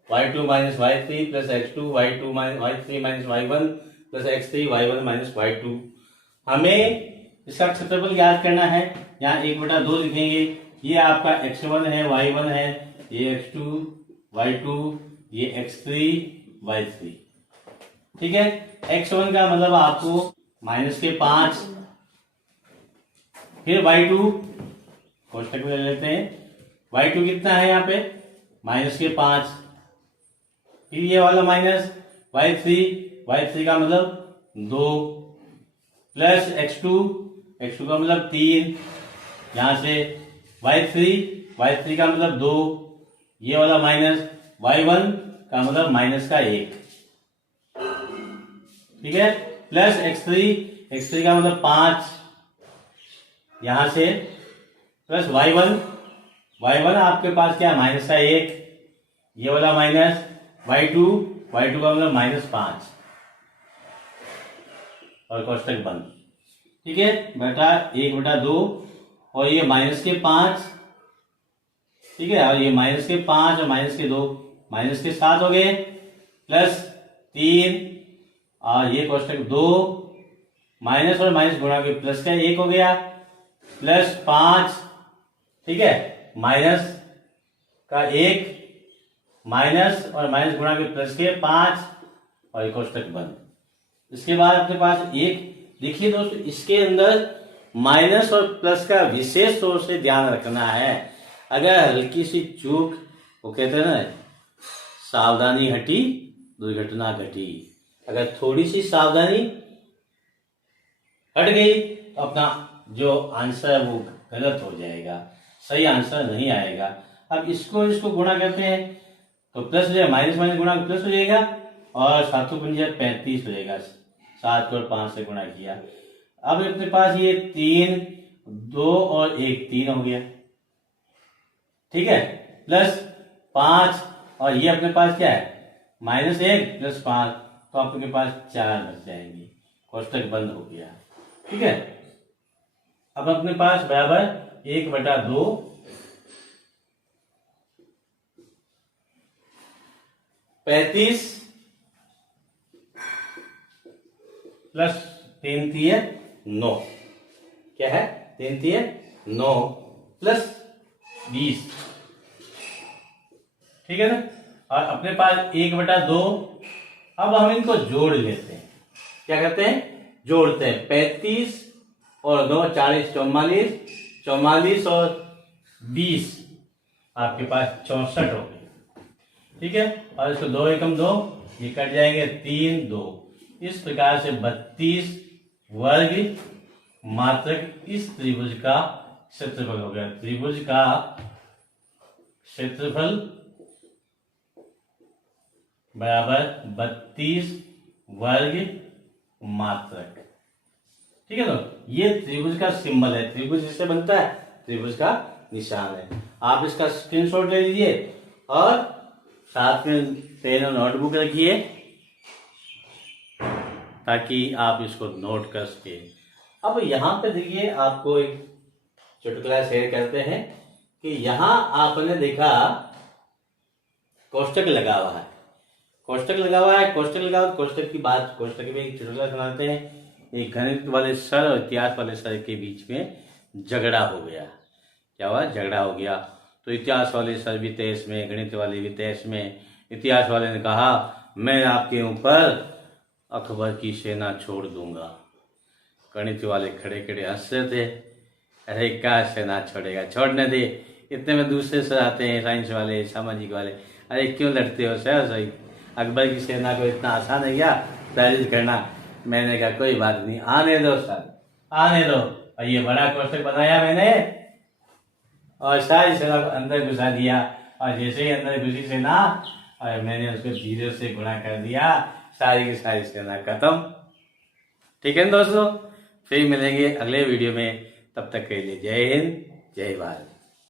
y2 - y3 plus x2 y2 - y3 - y1 plus x3 y1 - y2। हमें इसका क्षेत्रफल ज्ञात करना है। यहाँ 1/2 लिखेंगे। ये आपका x1 है, y1 है, ये x2 y2, ये x3 y3, ठीक है। x1 का मतलब आपको -5, फिर y2 कोष्टक में ले लेते हैं, y2 कितना है यहाँ पे -5, फिर ये वाला माइनस y3 का मतलब 2 प्लस x2 का मतलब 3, यहां से y3 का मतलब 2, ये वाला माइनस y1 का मतलब माइनस का 1, ठीक है, प्लस x3 का मतलब 5, यहां से प्लस y1 आपके पास क्या है माइनस का 1, ये वाला माइनस y2 का मतलब -5 और कोष्टक बंद, ठीक है बेटा। 1/2 और ये -5, ठीक है, और ये -5 और -2 -7 हो गए, प्लस 3 और ये कोष्टक 2, माइनस और माइनस गुणा के प्लस का 1 हो गया, प्लस 5, ठीक है, माइनस का 1, माइनस और माइनस गुणा के प्लस के 5 और ये कोष्टक बंद। इसके बाद अपने पास एक देखिए दोस्तों, इसके अंदर माइनस और प्लस का विशेष तौर से ध्यान रखना है। अगर हल्की सी चूक, वो कहते हैं ना सावधानी हटी दुर्घटना घटी, अगर थोड़ी सी सावधानी हट गई तो अपना जो आंसर है वो गलत हो जाएगा, सही आंसर नहीं आएगा। अब इसको गुणा करते हैं तो प्लस हो जाएगा, माइनस माइनस गुणा प्लस हो जाएगा और 7×5 = 35 हो जाएगा। 7 को 5 से गुणा किया। अब अपने पास ये 3, 2 और 1 3 हो गया, ठीक है, प्लस 5 और ये अपने पास क्या है -1 + 5, तो आपके पास 4 बच जाएंगे, कोष्टक बंद हो गया, ठीक है। अब अपने पास बराबर 1/2 35 प्लस 3 × 9, क्या है 3 × 9 प्लस 20, ठीक है ना। और अपने पास 1/2, अब हम इनको जोड़ लेते हैं, क्या करते हैं जोड़ते हैं, 35 और 9 40 44, 44 और 20 आपके पास 64 हो गए, ठीक है। और इसको 2 एकम 2, ये कट जाएंगे 3 2, इस प्रकार से 32 वर्ग मात्रक इस त्रिभुज का क्षेत्रफल हो गया। त्रिभुज का क्षेत्रफल बराबर 32 वर्ग मात्रक, ठीक है। तो ये त्रिभुज का सिंबल है, त्रिभुज जिससे बनता है त्रिभुज का निशान है। आप इसका स्क्रीनशॉट ले लीजिए और साथ में पेन और नोटबुक रखिए ताकि आप इसको नोट कर सके। अब यहाँ पे देखिए आपको एक चुटकुला शेयर करते हैं कि यहाँ आपने देखा कोष्टक लगा हुआ है, कोष्टक लगा हुआ है, कोष्टक लगा हुआ, कोष्टक की बात, कोष्टक में एक चुटकुला सुनाते हैं। एक गणित वाले सर और इतिहास वाले सर के बीच में झगड़ा हो गया। क्या हुआ, झगड़ा हो गया। तो इतिहास वाले सर भी तहस में, गणित वाले भी तहस में। इतिहास वाले ने कहा मैं आपके ऊपर अकबर की सेना छोड़ दूंगा। गणित वाले खड़े खड़े हंस रहे थे, अरे क्या सेना छोड़ेगा, छोड़ने दे। इतने में दूसरे सर आते हैं, साइंस वाले, सामाजिक वाले, अरे क्यों लड़ते हो सर, सही अकबर की सेना को इतना आसान है क्या तारीफ करना। मैंने कहा कोई बात नहीं, आने दो सर, आने दो। और ये बड़ा कोष्टक बनाया मैंने और सारी सेना को अंदर घुसा दिया, और जैसे ही अंदर घुसी सेना और मैंने उसको धीरे से गुणा कर दिया, सारी की सारी सेना खत्म। ठीक है दोस्तों, फिर मिलेंगे अगले वीडियो में, तब तक के लिए जय हिंद जय भारत।